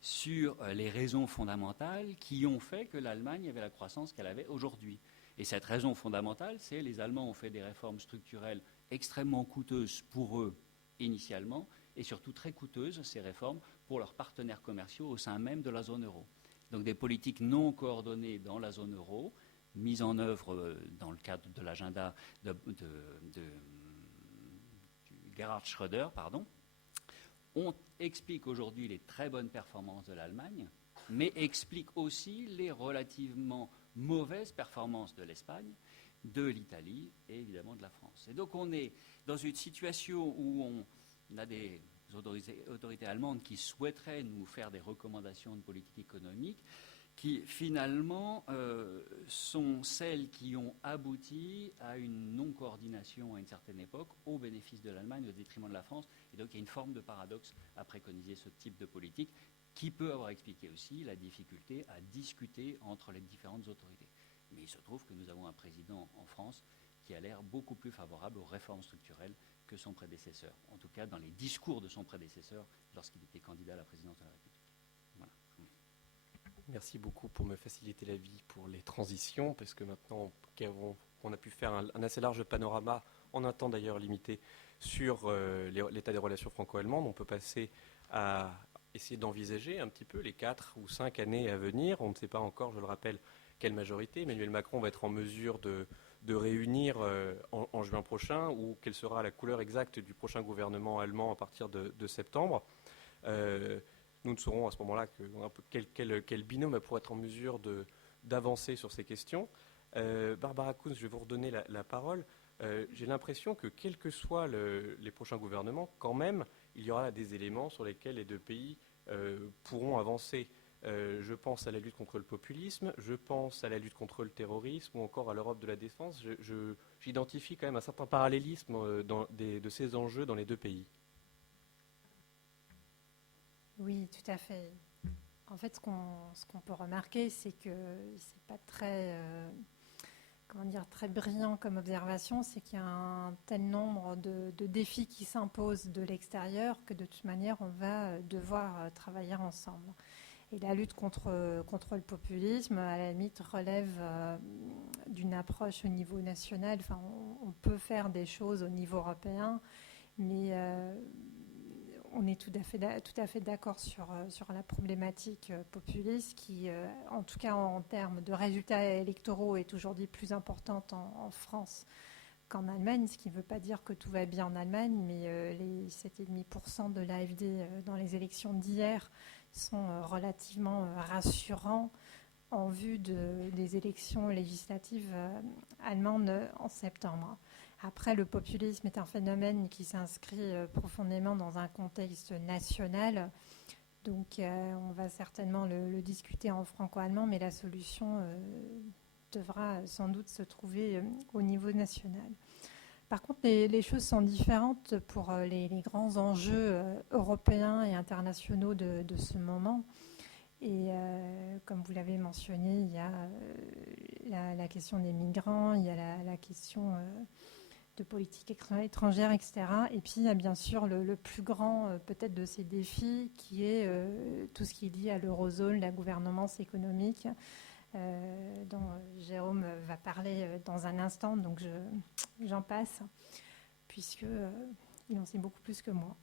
sur les raisons fondamentales qui ont fait que l'Allemagne avait la croissance qu'elle avait aujourd'hui. Et cette raison fondamentale, c'est que les Allemands ont fait des réformes structurelles extrêmement coûteuses pour eux initialement, et surtout très coûteuses, ces réformes, pour leurs partenaires commerciaux au sein même de la zone euro. Donc des politiques non coordonnées dans la zone euro, mises en œuvre dans le cadre de l'agenda du Gerhard Schröder, explique aujourd'hui les très bonnes performances de l'Allemagne, mais explique aussi les relativement mauvaises performances de l'Espagne, de l'Italie et évidemment de la France. Et donc on est dans une situation où on a des autorités allemandes qui souhaiteraient nous faire des recommandations de politique économique qui finalement sont celles qui ont abouti à une non-coordination à une certaine époque au bénéfice de l'Allemagne au détriment de la France. Et donc il y a une forme de paradoxe à préconiser ce type de politique qui peut avoir expliqué aussi la difficulté à discuter entre les différentes autorités. Mais il se trouve que nous avons un président en France qui a l'air beaucoup plus favorable aux réformes structurelles que son prédécesseur, en tout cas dans les discours de son prédécesseur lorsqu'il était candidat à la présidence de la République. Voilà. Merci beaucoup pour me faciliter la vie pour les transitions, parce que maintenant qu'on a pu faire un assez large panorama, en un temps d'ailleurs limité, sur l'état des relations franco-allemandes, on peut passer à essayer d'envisager un petit peu les 4 ou 5 années à venir. On ne sait pas encore, je le rappelle, quelle majorité Emmanuel Macron va être en mesure de réunir en juin prochain, ou quelle sera la couleur exacte du prochain gouvernement allemand à partir de septembre. Nous ne saurons à ce moment-là quel binôme pourrait être en mesure d'avancer sur ces questions. Barbara Kunz, je vais vous redonner la parole. J'ai l'impression que quels que soient les prochains gouvernements, quand même, il y aura des éléments sur lesquels les deux pays pourront avancer. Je pense à la lutte contre le populisme, je pense à la lutte contre le terrorisme ou encore à l'Europe de la défense. J'identifie quand même un certain parallélisme de ces enjeux dans les deux pays. Oui, tout à fait. En fait, ce qu'on peut remarquer, c'est que c'est pas très, très brillant comme observation, c'est qu'il y a un tel nombre de défis qui s'imposent de l'extérieur que de toute manière, on va devoir travailler ensemble. Et la lutte contre le populisme, à la limite, relève d'une approche au niveau national. Enfin, on peut faire des choses au niveau européen, mais on est tout à fait d'accord sur la problématique populiste qui, en tout cas en termes de résultats électoraux, est aujourd'hui plus importante en France qu'en Allemagne, ce qui ne veut pas dire que tout va bien en Allemagne, mais les 7,5% de l'AfD dans les élections d'hier sont relativement rassurants en vue des élections législatives allemandes en septembre. Après, le populisme est un phénomène qui s'inscrit profondément dans un contexte national. Donc, on va certainement le discuter en franco-allemand, mais la solution devra sans doute se trouver au niveau national. Par contre, les choses sont différentes pour les grands enjeux européens et internationaux de ce moment. Et comme vous l'avez mentionné, il y a la question des migrants, il y a la question de politique étrangère, etc. Et puis, il y a bien sûr le plus grand peut-être de ces défis qui est tout ce qui est lié à l'eurozone, la gouvernance économique, dont Jérôme va parler dans un instant, donc j'en passe, puisqu'il en sait beaucoup plus que moi.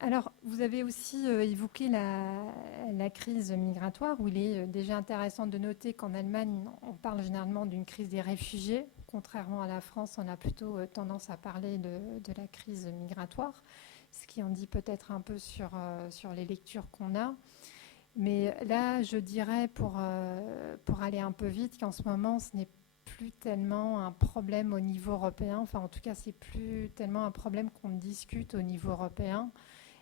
Alors, vous avez aussi évoqué la crise migratoire, où il est déjà intéressant de noter qu'en Allemagne, on parle généralement d'une crise des réfugiés. Contrairement à la France, on a plutôt tendance à parler de la crise migratoire, ce qui en dit peut-être un peu sur les lectures qu'on a. Mais là, je dirais, pour aller un peu vite, qu'en ce moment, ce n'est plus tellement un problème au niveau européen. Enfin, en tout cas, c'est plus tellement un problème qu'on discute au niveau européen,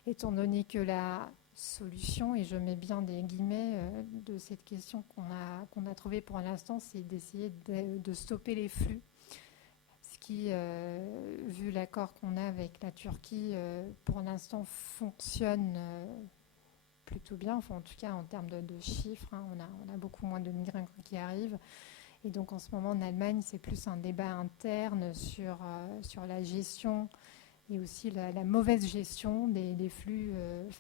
étant donné que la solution, et je mets bien des guillemets de cette question qu'on a trouvée pour l'instant, c'est d'essayer de stopper les flux. Ce qui, vu l'accord qu'on a avec la Turquie, pour l'instant fonctionne plutôt bien, enfin, en tout cas en termes de chiffres, hein, on a beaucoup moins de migrants qui arrivent. Et donc en ce moment en Allemagne, c'est plus un débat interne sur la gestion et aussi la mauvaise gestion des flux,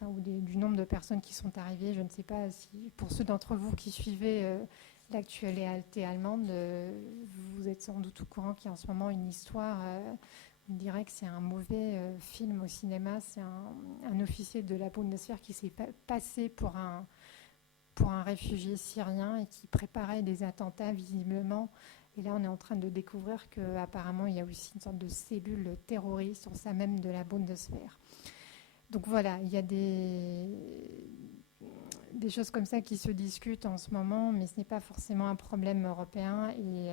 ou du nombre de personnes qui sont arrivées. Je ne sais pas si, pour ceux d'entre vous qui suivez l'actualité allemande, vous êtes sans doute au courant qu'il y a en ce moment une histoire. On dirait que c'est un mauvais film au cinéma. C'est un officier de la Bundeswehr qui s'est passé pour un réfugié syrien et qui préparait des attentats visiblement. Et là, on est en train de découvrir qu'apparemment, il y a aussi une sorte de cellule terroriste au sein même de la Bundeswehr. Donc voilà, il y a des choses comme ça qui se discutent en ce moment, mais ce n'est pas forcément un problème européen. Et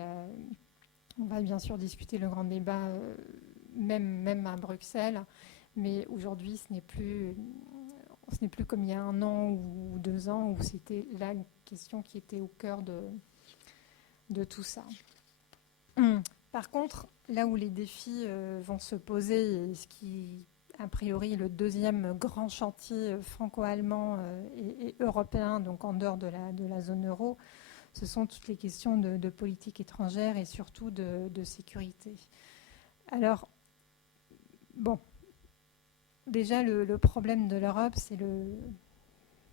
on va bien sûr discuter le grand débat, même à Bruxelles. Mais aujourd'hui, ce n'est plus comme il y a 1 an ou 2 ans où c'était la question qui était au cœur de tout ça. Par contre, là où les défis vont se poser, et ce qui, a priori, le deuxième grand chantier franco-allemand et européen, donc en dehors de la zone euro, ce sont toutes les questions de politique étrangère et surtout de sécurité. Alors, bon, déjà le problème de l'Europe, c'est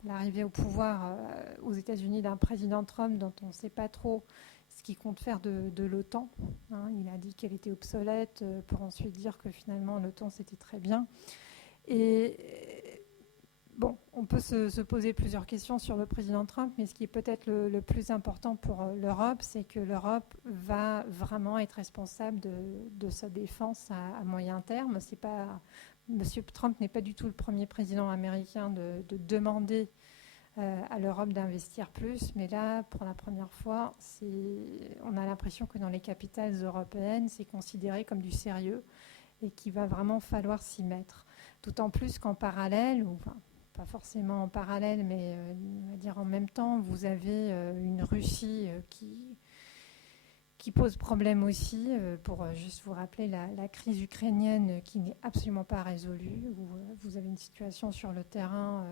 l'arrivée au pouvoir aux États-Unis d'un président Trump dont on ne sait pas trop ce qu'il compte faire de l'OTAN. Hein. Il a dit qu'elle était obsolète pour ensuite dire que finalement l'OTAN c'était très bien. Et bon, on peut se poser plusieurs questions sur le président Trump, mais ce qui est peut-être le plus important pour l'Europe, c'est que l'Europe va vraiment être responsable de sa défense à moyen terme. C'est pas, Monsieur Trump n'est pas du tout le premier président américain de demander à l'Europe d'investir plus, mais là, pour la première fois, on a l'impression que dans les capitales européennes, c'est considéré comme du sérieux et qu'il va vraiment falloir s'y mettre. D'autant plus qu'en parallèle, ou enfin, pas forcément en parallèle, mais on va dire en même temps, vous avez une Russie qui pose problème aussi, pour juste vous rappeler la crise ukrainienne qui n'est absolument pas résolue, où vous avez une situation sur le terrain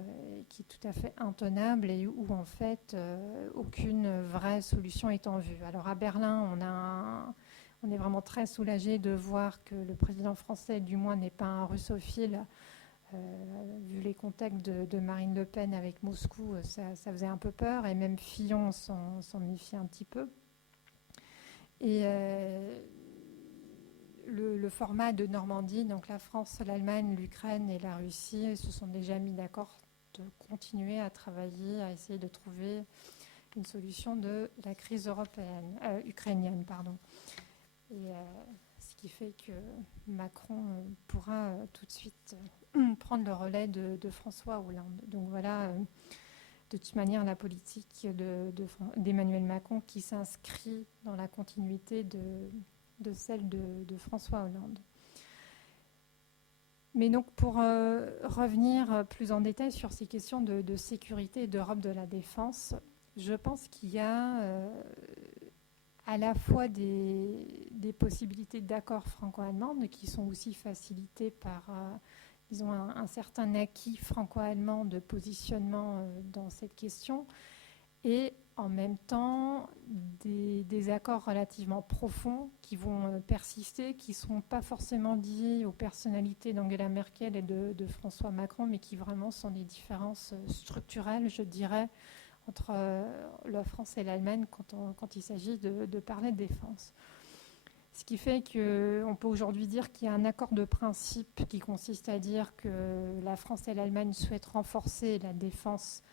qui est tout à fait intenable et où en fait aucune vraie solution est en vue. Alors à Berlin, on est vraiment très soulagé de voir que le président français, du moins, n'est pas un russophile. Vu les contacts de Marine Le Pen avec Moscou, ça faisait un peu peur, et même Fillon s'en méfie un petit peu. Et le format de Normandie, donc la France, l'Allemagne, l'Ukraine et la Russie, se sont déjà mis d'accord de continuer à travailler, à essayer de trouver une solution de la crise ukrainienne. Et ce qui fait que Macron pourra tout de suite prendre le relais de François Hollande. Donc voilà, de toute manière, la politique d'Emmanuel Macron qui s'inscrit dans la continuité de celle de François Hollande. Mais donc, pour revenir plus en détail sur ces questions de sécurité et d'Europe de la défense, je pense qu'il y a à la fois des possibilités d'accord franco-allemande qui sont aussi facilitées par disons, un certain acquis franco-allemand de positionnement dans cette question, et en même temps des accords relativement profonds qui vont persister, qui ne seront pas forcément liés aux personnalités d'Angela Merkel et de François Macron, mais qui vraiment sont des différences structurelles, je dirais, entre la France et l'Allemagne quand il s'agit de parler de défense. Ce qui fait qu'on peut aujourd'hui dire qu'il y a un accord de principe qui consiste à dire que la France et l'Allemagne souhaitent renforcer la défense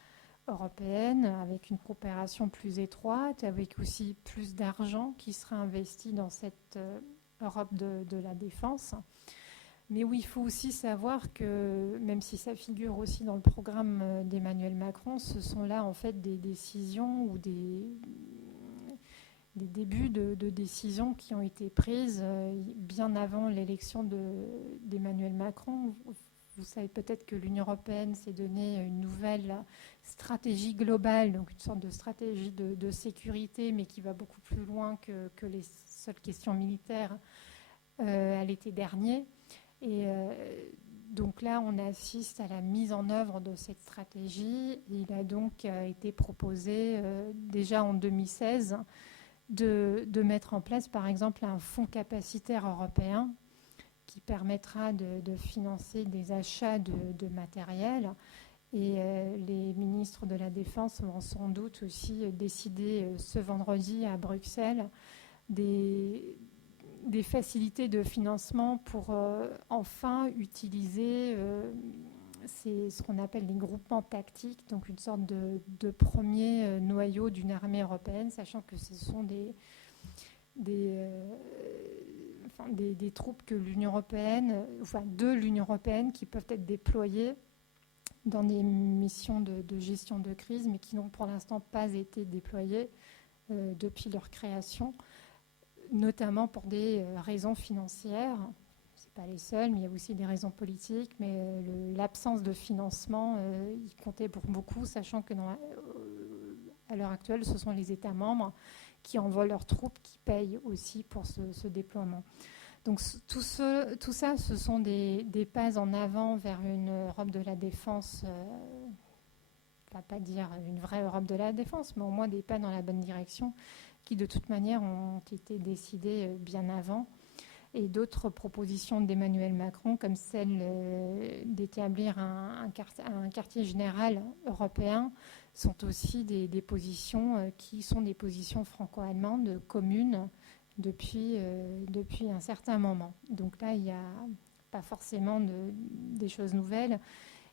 européenne avec une coopération plus étroite, avec aussi plus d'argent qui sera investi dans cette Europe de la défense. Mais oui, il faut aussi savoir que, même si ça figure aussi dans le programme d'Emmanuel Macron, ce sont là en fait des décisions ou des débuts de décisions qui ont été prises bien avant l'élection d'Emmanuel Macron. Vous savez peut-être que l'Union européenne s'est donné une nouvelle stratégie globale, donc une sorte de stratégie de sécurité, mais qui va beaucoup plus loin que les seules questions militaires à l'été dernier. Et donc là, on assiste à la mise en œuvre de cette stratégie. Il a donc été proposé déjà en 2016 de mettre en place, par exemple, un fonds capacitaire européen qui permettra de financer des achats de matériel. Et les ministres de la Défense vont sans doute aussi décider ce vendredi à Bruxelles des facilités de financement pour enfin utiliser ce qu'on appelle les groupements tactiques, donc une sorte de premier noyau d'une armée européenne, sachant que ce sont des troupes que l'Union européenne, de l'Union européenne, qui peuvent être déployées dans des missions de gestion de crise, mais qui n'ont pour l'instant pas été déployées depuis leur création, notamment pour des raisons financières. Ce n'est pas les seules, mais il y a aussi des raisons politiques. Mais l'absence de financement, il comptait pour beaucoup, sachant que à l'heure actuelle, ce sont les États membres qui envoient leurs troupes, qui payent aussi pour ce déploiement. Donc tout ça, ce sont des pas en avant vers une Europe de la défense, on ne va pas dire une vraie Europe de la défense, mais au moins des pas dans la bonne direction, qui de toute manière ont été décidés bien avant. Et d'autres propositions d'Emmanuel Macron, comme celle d'établir un quartier général européen, sont aussi des positions qui sont des positions franco-allemandes communes depuis un certain moment. Donc là, il n'y a pas forcément des choses nouvelles.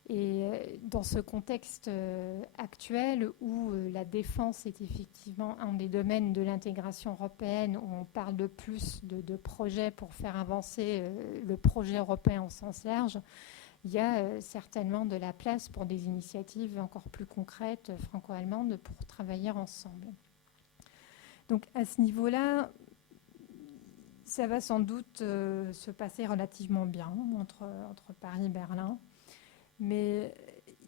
Et dans ce contexte actuel où la défense est effectivement un des domaines de l'intégration européenne, où on parle de plus de projets pour faire avancer le projet européen au sens large, il y a certainement de la place pour des initiatives encore plus concrètes franco-allemandes pour travailler ensemble. Donc à ce niveau-là, ça va sans doute se passer relativement bien entre Paris et Berlin. Mais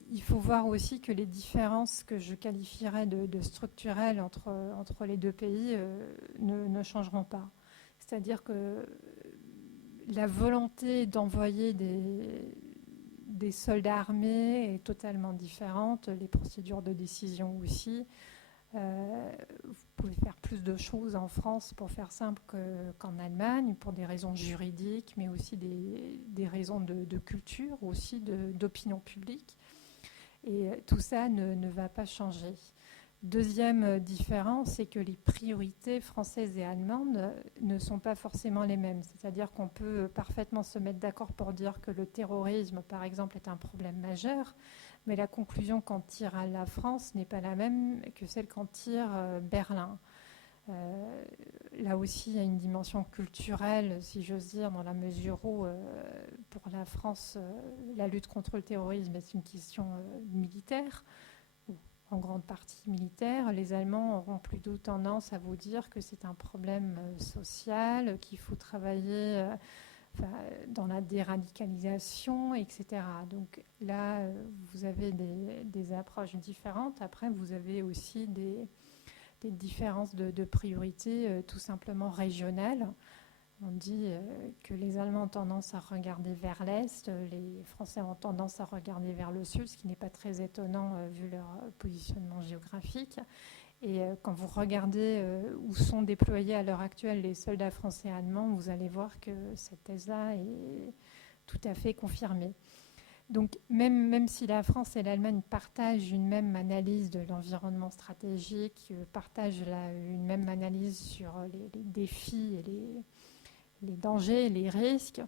il faut voir aussi que les différences que je qualifierais de structurelles entre les deux pays ne changeront pas. C'est-à-dire que la volonté d'envoyer des soldats armés est totalement différente, les procédures de décision aussi. Vous pouvez faire plus de choses en France, pour faire simple, qu'en Allemagne, pour des raisons juridiques, mais aussi des raisons de culture, aussi d'opinion publique. Et tout ça ne va pas changer. Deuxième différence, c'est que les priorités françaises et allemandes ne sont pas forcément les mêmes. C'est-à-dire qu'on peut parfaitement se mettre d'accord pour dire que le terrorisme, par exemple, est un problème majeur, mais la conclusion qu'en tire la France n'est pas la même que celle qu'en tire Berlin. Là aussi, il y a une dimension culturelle, si j'ose dire, dans la mesure où, pour la France, la lutte contre le terrorisme est une question militaire, en grande partie militaire. Les Allemands auront plutôt tendance à vous dire que c'est un problème social, qu'il faut travailler dans la déradicalisation, etc. Donc là, vous avez des approches différentes. Après, vous avez aussi des différences de priorité tout simplement régionales. On dit que les Allemands ont tendance à regarder vers l'Est, les Français ont tendance à regarder vers le Sud, ce qui n'est pas très étonnant vu leur positionnement géographique. Et quand vous regardez où sont déployés à l'heure actuelle les soldats français et allemands, vous allez voir que cette thèse-là est tout à fait confirmée. Donc même si la France et l'Allemagne partagent une même analyse de l'environnement stratégique, partagent une même analyse sur les défis et les dangers et les risques,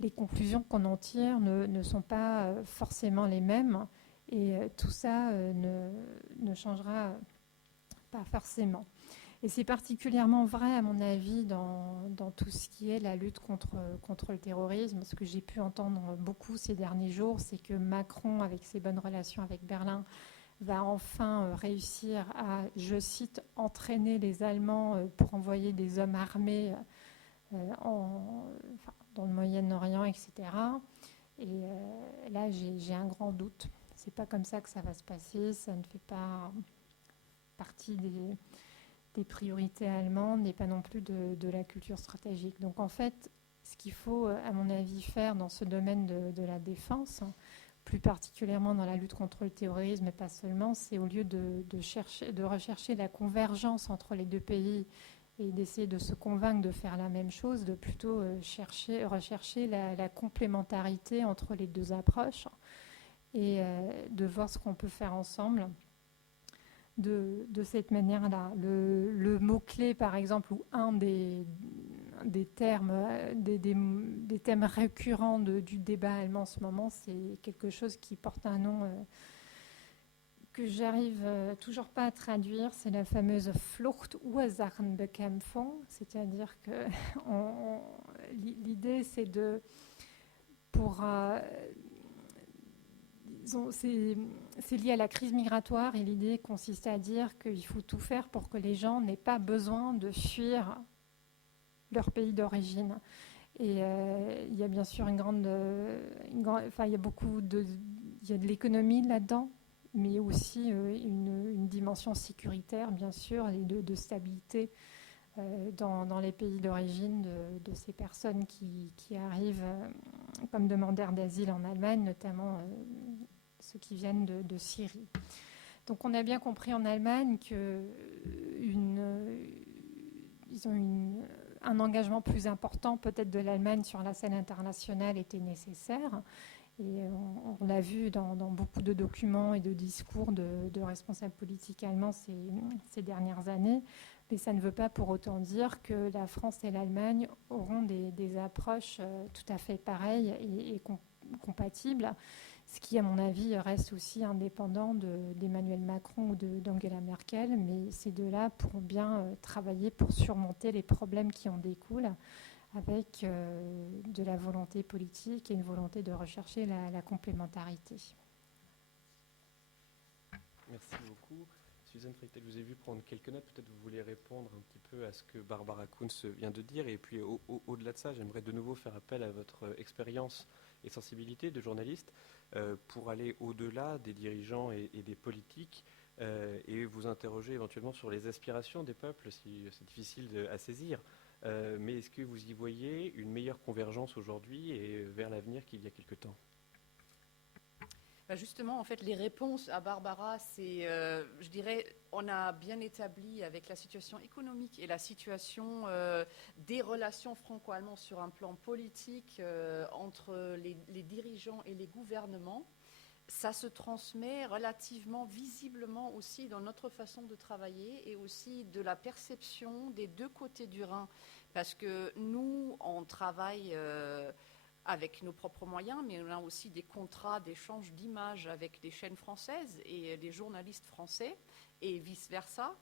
les conclusions qu'on en tire ne sont pas forcément les mêmes, et tout ça ne changera pas forcément. Et c'est particulièrement vrai, à mon avis, dans tout ce qui est la lutte contre le terrorisme. Ce que j'ai pu entendre beaucoup ces derniers jours, c'est que Macron, avec ses bonnes relations avec Berlin, va enfin réussir à, je cite, entraîner les Allemands pour envoyer des hommes armés dans le Moyen-Orient, etc. Et là, j'ai un grand doute. C'est pas comme ça que ça va se passer. Ça ne fait pas partie des priorités allemandes et pas non plus de la culture stratégique. Donc en fait, ce qu'il faut, à mon avis, faire dans ce domaine de la défense, plus particulièrement dans la lutte contre le terrorisme, et pas seulement, c'est au lieu de rechercher la convergence entre les deux pays et d'essayer de se convaincre de faire la même chose, de plutôt rechercher la complémentarité entre les deux approches et de voir ce qu'on peut faire ensemble de cette manière-là. Le mot-clé, par exemple, ou un des termes, des thèmes récurrents du débat allemand en ce moment, c'est quelque chose qui porte un nom que j'arrive toujours pas à traduire, c'est la fameuse Fluchtursachenbekämpfung, c'est-à-dire que l'idée c'est c'est lié à la crise migratoire, et l'idée consiste à dire qu'il faut tout faire pour que les gens n'aient pas besoin de fuir leur pays d'origine. Et il y a bien sûr il y a de l'économie là-dedans, mais aussi une dimension sécuritaire, bien sûr, et de stabilité dans les pays d'origine de ces personnes qui arrivent comme demandeurs d'asile en Allemagne, notamment ceux qui viennent de Syrie. Donc on a bien compris en Allemagne qu'ils ont un engagement plus important peut-être de l'Allemagne sur la scène internationale était nécessaire. Et on l'a vu dans beaucoup de documents et de discours de responsables politiques allemands ces dernières années. Mais ça ne veut pas pour autant dire que la France et l'Allemagne auront des approches tout à fait pareilles et compatibles, ce qui, à mon avis, reste aussi indépendant d'Emmanuel Macron ou d'Angela Merkel. Mais ces deux-là pourront bien travailler pour surmonter les problèmes qui en découlent, avec de la volonté politique et une volonté de rechercher la complémentarité. Merci beaucoup. Suzanne Frechtel, je vous ai vu prendre quelques notes. Peut-être vous voulez répondre un petit peu à ce que Barbara Kunz vient de dire. Et puis, au-delà de ça, j'aimerais de nouveau faire appel à votre expérience et sensibilité de journaliste pour aller au-delà des dirigeants et des politiques et vous interroger éventuellement sur les aspirations des peuples, si c'est difficile à saisir. Mais est-ce que vous y voyez une meilleure convergence aujourd'hui et vers l'avenir qu'il y a quelque temps ? Justement, en fait, les réponses à Barbara, c'est, je dirais, on a bien établi avec la situation économique et la situation des relations franco-allemandes sur un plan politique entre les dirigeants et les gouvernements. Ça se transmet relativement visiblement aussi dans notre façon de travailler et aussi de la perception des deux côtés du Rhin. Parce que nous, on travaille avec nos propres moyens, mais on a aussi des contrats d'échange d'images avec des chaînes françaises et des journalistes français et vice-versa.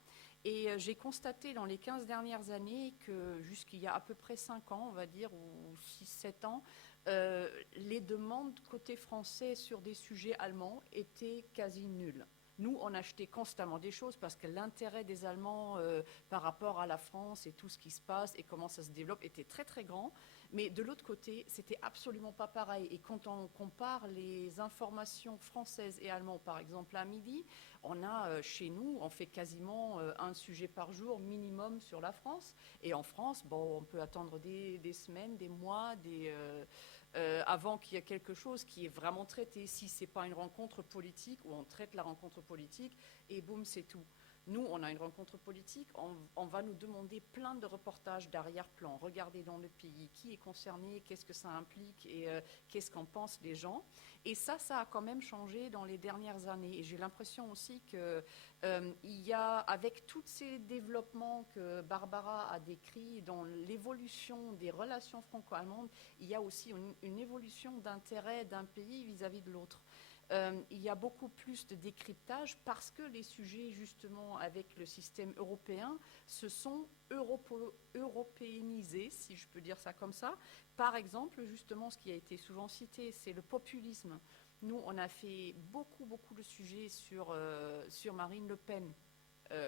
Et j'ai constaté dans les 15 dernières années que jusqu'il y a à peu près 5 ans, on va dire, ou 6-7 ans, les demandes côté français sur des sujets allemands étaient quasi nulles. Nous, on achetait constamment des choses parce que l'intérêt des Allemands par rapport à la France et tout ce qui se passe et comment ça se développe était très très grand. Mais de l'autre côté, c'était absolument pas pareil. Et quand on compare les informations françaises et allemandes, par exemple à midi, on a chez nous, on fait quasiment un sujet par jour minimum sur la France. Et en France, bon, on peut attendre des semaines, des mois, avant qu'il y ait quelque chose qui est vraiment traité. Si ce n'est pas une rencontre politique où on traite la rencontre politique et boum, c'est tout. Nous, on a une rencontre politique, on va nous demander plein de reportages d'arrière-plan. Regardez dans le pays, qui est concerné, qu'est-ce que ça implique et qu'est-ce qu'en pensent les gens. Et ça a quand même changé dans les dernières années. Et j'ai l'impression aussi qu'il y a, avec tous ces développements que Barbara a décrits dans l'évolution des relations franco-allemandes, il y a aussi une évolution d'intérêt d'un pays vis-à-vis de l'autre. Il y a beaucoup plus de décryptage parce que les sujets, justement, avec le système européen, se sont européanisés, si je peux dire ça comme ça. Par exemple, justement, ce qui a été souvent cité, c'est le populisme. Nous, on a fait beaucoup de sujets sur Marine Le Pen.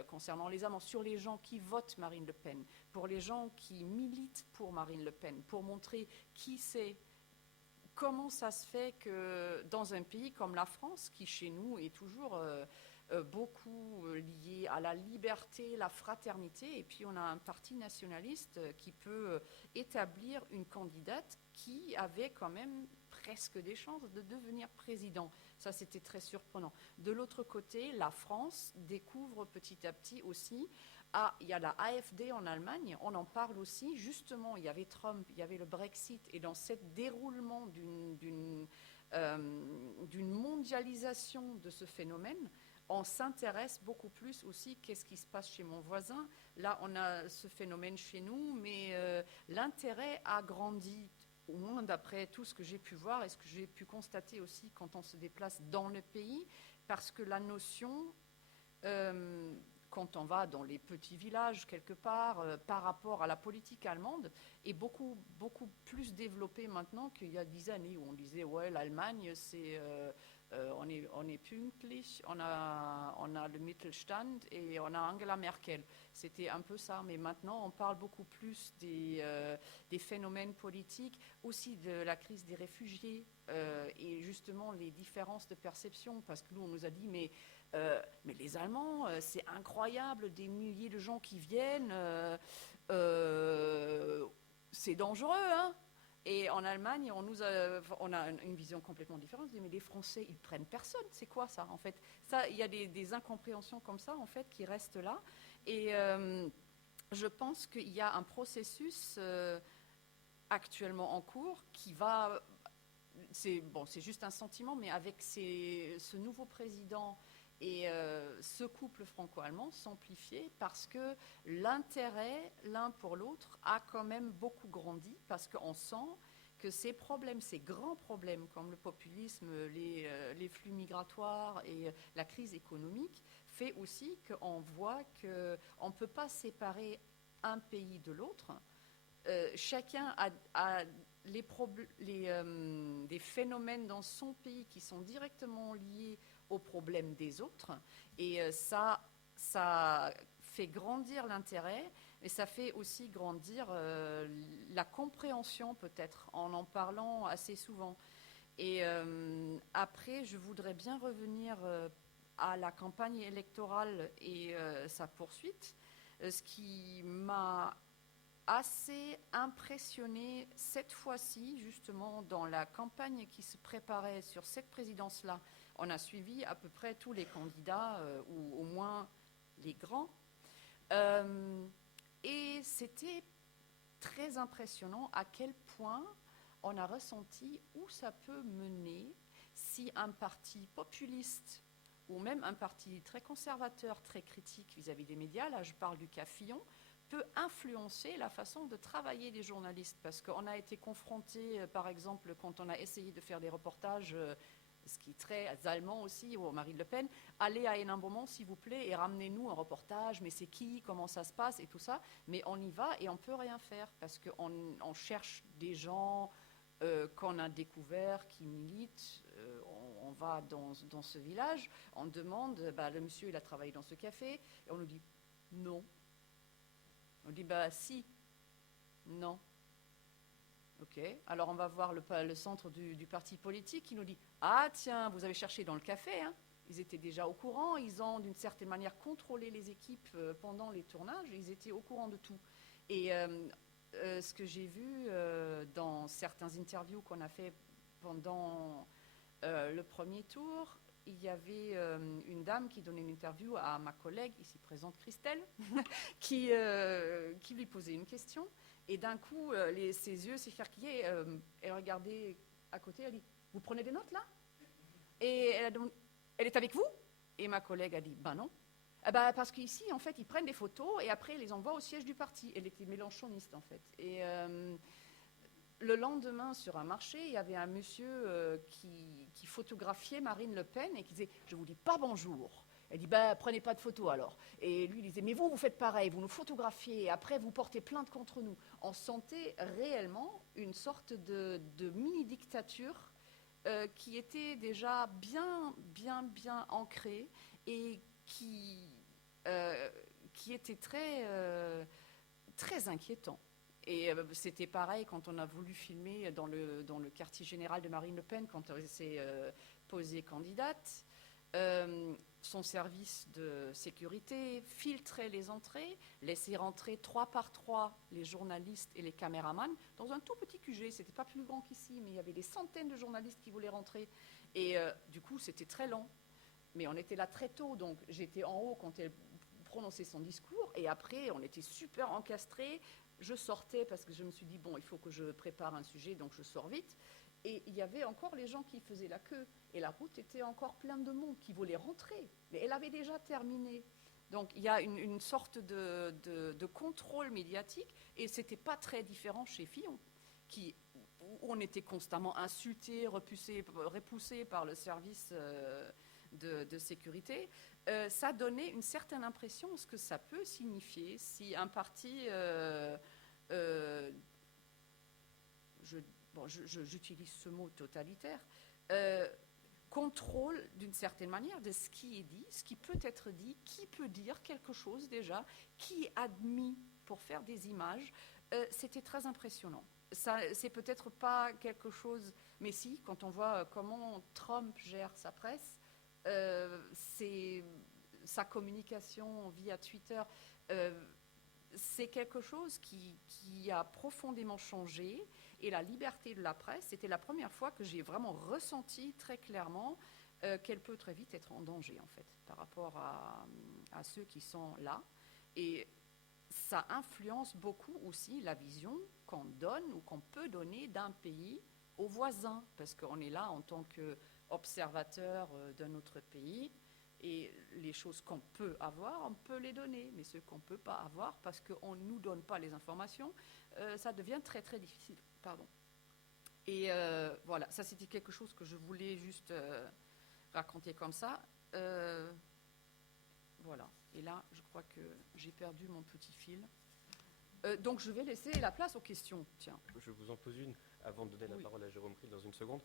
Concernant les Allemands, sur les gens qui votent Marine Le Pen, pour les gens qui militent pour Marine Le Pen, pour montrer qui c'est. Comment ça se fait que dans un pays comme la France, qui chez nous est toujours beaucoup lié à la liberté, la fraternité, et puis on a un parti nationaliste qui peut établir une candidate qui avait quand même presque des chances de devenir président. Ça, c'était très surprenant. De l'autre côté, la France découvre petit à petit aussi. Il y a la AfD en Allemagne, on en parle aussi. Justement, il y avait Trump, il y avait le Brexit, et dans ce déroulement d'une mondialisation de ce phénomène, on s'intéresse beaucoup plus aussi qu'est-ce qui se passe chez mon voisin. Là, on a ce phénomène chez nous, mais l'intérêt a grandi, au moins d'après tout ce que j'ai pu voir et ce que j'ai pu constater aussi quand on se déplace dans le pays, parce que la notion... quand on va dans les petits villages quelque part, par rapport à la politique allemande, est beaucoup plus développée maintenant qu'il y a 10 années où on disait ouais, l'Allemagne c'est on est pünktlich, on a le Mittelstand et on a Angela Merkel. C'était un peu ça, mais maintenant on parle beaucoup plus des phénomènes politiques, aussi de la crise des réfugiés et justement les différences de perception, parce que nous on nous a dit mais les Allemands, c'est incroyable, des milliers de gens qui viennent, c'est dangereux, hein. Et en Allemagne, on a une vision complètement différente. On se dit, mais les Français, ils prennent personne. C'est quoi ça, en fait? Ça, il y a des incompréhensions comme ça, en fait, qui restent là. Et je pense qu'il y a un processus actuellement en cours qui va... c'est juste un sentiment, mais avec ce nouveau président et ce couple franco-allemand s'amplifier parce que l'intérêt l'un pour l'autre a quand même beaucoup grandi, parce qu'on sent que ces problèmes, ces grands problèmes comme le populisme, les flux migratoires et la crise économique fait aussi qu'on voit qu'on ne peut pas séparer un pays de l'autre. Chacun a des phénomènes dans son pays qui sont directement liés aux problèmes des autres. Et ça ça fait grandir l'intérêt, mais ça fait aussi grandir la compréhension peut-être en parlant assez souvent. Et après, je voudrais bien revenir à la campagne électorale et sa poursuite. Ce qui m'a assez impressionné cette fois-ci, justement, dans la campagne qui se préparait sur cette présidence-là. On a suivi à peu près tous les candidats, ou au moins les grands. Et c'était très impressionnant à quel point on a ressenti où ça peut mener si un parti populiste ou même un parti très conservateur, très critique vis-à-vis des médias, là je parle du cas Fillon, peut influencer la façon de travailler des journalistes. Parce qu'on a été confronté, par exemple, quand on a essayé de faire des reportages, ce qui est très allemand aussi, ou Marine Le Pen, allez à Hénin-Beaumont, s'il vous plaît, et ramenez-nous un reportage, mais c'est qui, comment ça se passe, et tout ça. Mais on y va et on ne peut rien faire, parce qu'on cherche des gens qu'on a découverts, qui militent. On va dans ce village, on demande, le monsieur, il a travaillé dans ce café, et on nous dit non. On dit si, non. Ok, alors on va voir le centre du parti politique qui nous dit ah tiens, vous avez cherché dans le café, hein. Ils étaient déjà au courant, ils ont d'une certaine manière contrôlé les équipes pendant les tournages, ils étaient au courant de tout. Et ce que j'ai vu dans certaines interviews qu'on a fait pendant le premier tour, il y avait une dame qui donnait une interview à ma collègue, ici présente Christelle, qui lui posait une question. Et d'un coup, ses yeux s'écarquillaient. Elle regardait à côté, elle dit « Vous prenez des notes là ?» Et elle est avec vous? Et ma collègue a dit « non. » Parce qu'ici, en fait, ils prennent des photos et après, ils les envoient au siège du parti. Elle était mélenchoniste, en fait. Et le lendemain, sur un marché, il y avait un monsieur qui photographiait Marine Le Pen et qui disait « Je vous dis pas bonjour ». Elle dit prenez pas de photos alors. Et lui il disait mais vous faites pareil, vous nous photographiez et après vous portez plainte contre nous. On sentait réellement une sorte de mini-dictature qui était déjà bien ancrée et qui était très inquiétant. Et c'était pareil quand on a voulu filmer dans le quartier général de Marine Le Pen, quand elle s'est posée candidate. Son service de sécurité filtrait les entrées, laissait rentrer 3 par 3 les journalistes et les caméramans dans un tout petit QG. C'était pas plus grand qu'ici, mais il y avait des centaines de journalistes qui voulaient rentrer. Et du coup, c'était très lent. Mais on était là très tôt, donc j'étais en haut quand elle prononçait son discours. Et après, on était super encastrés. Je sortais parce que je me suis dit, il faut que je prépare un sujet, donc je sors vite. Et il y avait encore les gens qui faisaient la queue. Et la route était encore pleine de monde qui voulait rentrer. Mais elle avait déjà terminé. Donc il y a une sorte de contrôle médiatique. Et ce n'était pas très différent chez Fillon, où on était constamment insulté, repoussé par le service de sécurité. Ça donnait une certaine impression de ce que ça peut signifier si un parti... j'utilise ce mot totalitaire, contrôle d'une certaine manière de ce qui est dit, ce qui peut être dit, qui peut dire quelque chose déjà, qui est admis pour faire des images. C'était très impressionnant. C'est peut-être pas quelque chose, mais si, quand on voit comment Trump gère sa presse, sa communication via Twitter, c'est quelque chose qui a profondément changé. Et la liberté de la presse, c'était la première fois que j'ai vraiment ressenti très clairement qu'elle peut très vite être en danger, en fait, par rapport à ceux qui sont là. Et ça influence beaucoup aussi la vision qu'on donne ou qu'on peut donner d'un pays aux voisins, parce qu'on est là en tant qu'observateur d'un autre pays. Et les choses qu'on peut avoir, on peut les donner. Mais ceux qu'on ne peut pas avoir, parce qu'on ne nous donne pas les informations, ça devient très, très difficile. Pardon. Et voilà, ça c'était quelque chose que je voulais juste raconter comme ça. Voilà. Et là, je crois que j'ai perdu mon petit fil. Donc je vais laisser la place aux questions. Tiens. Je vous en pose une avant de donner la parole à Jérôme Kriel dans une seconde.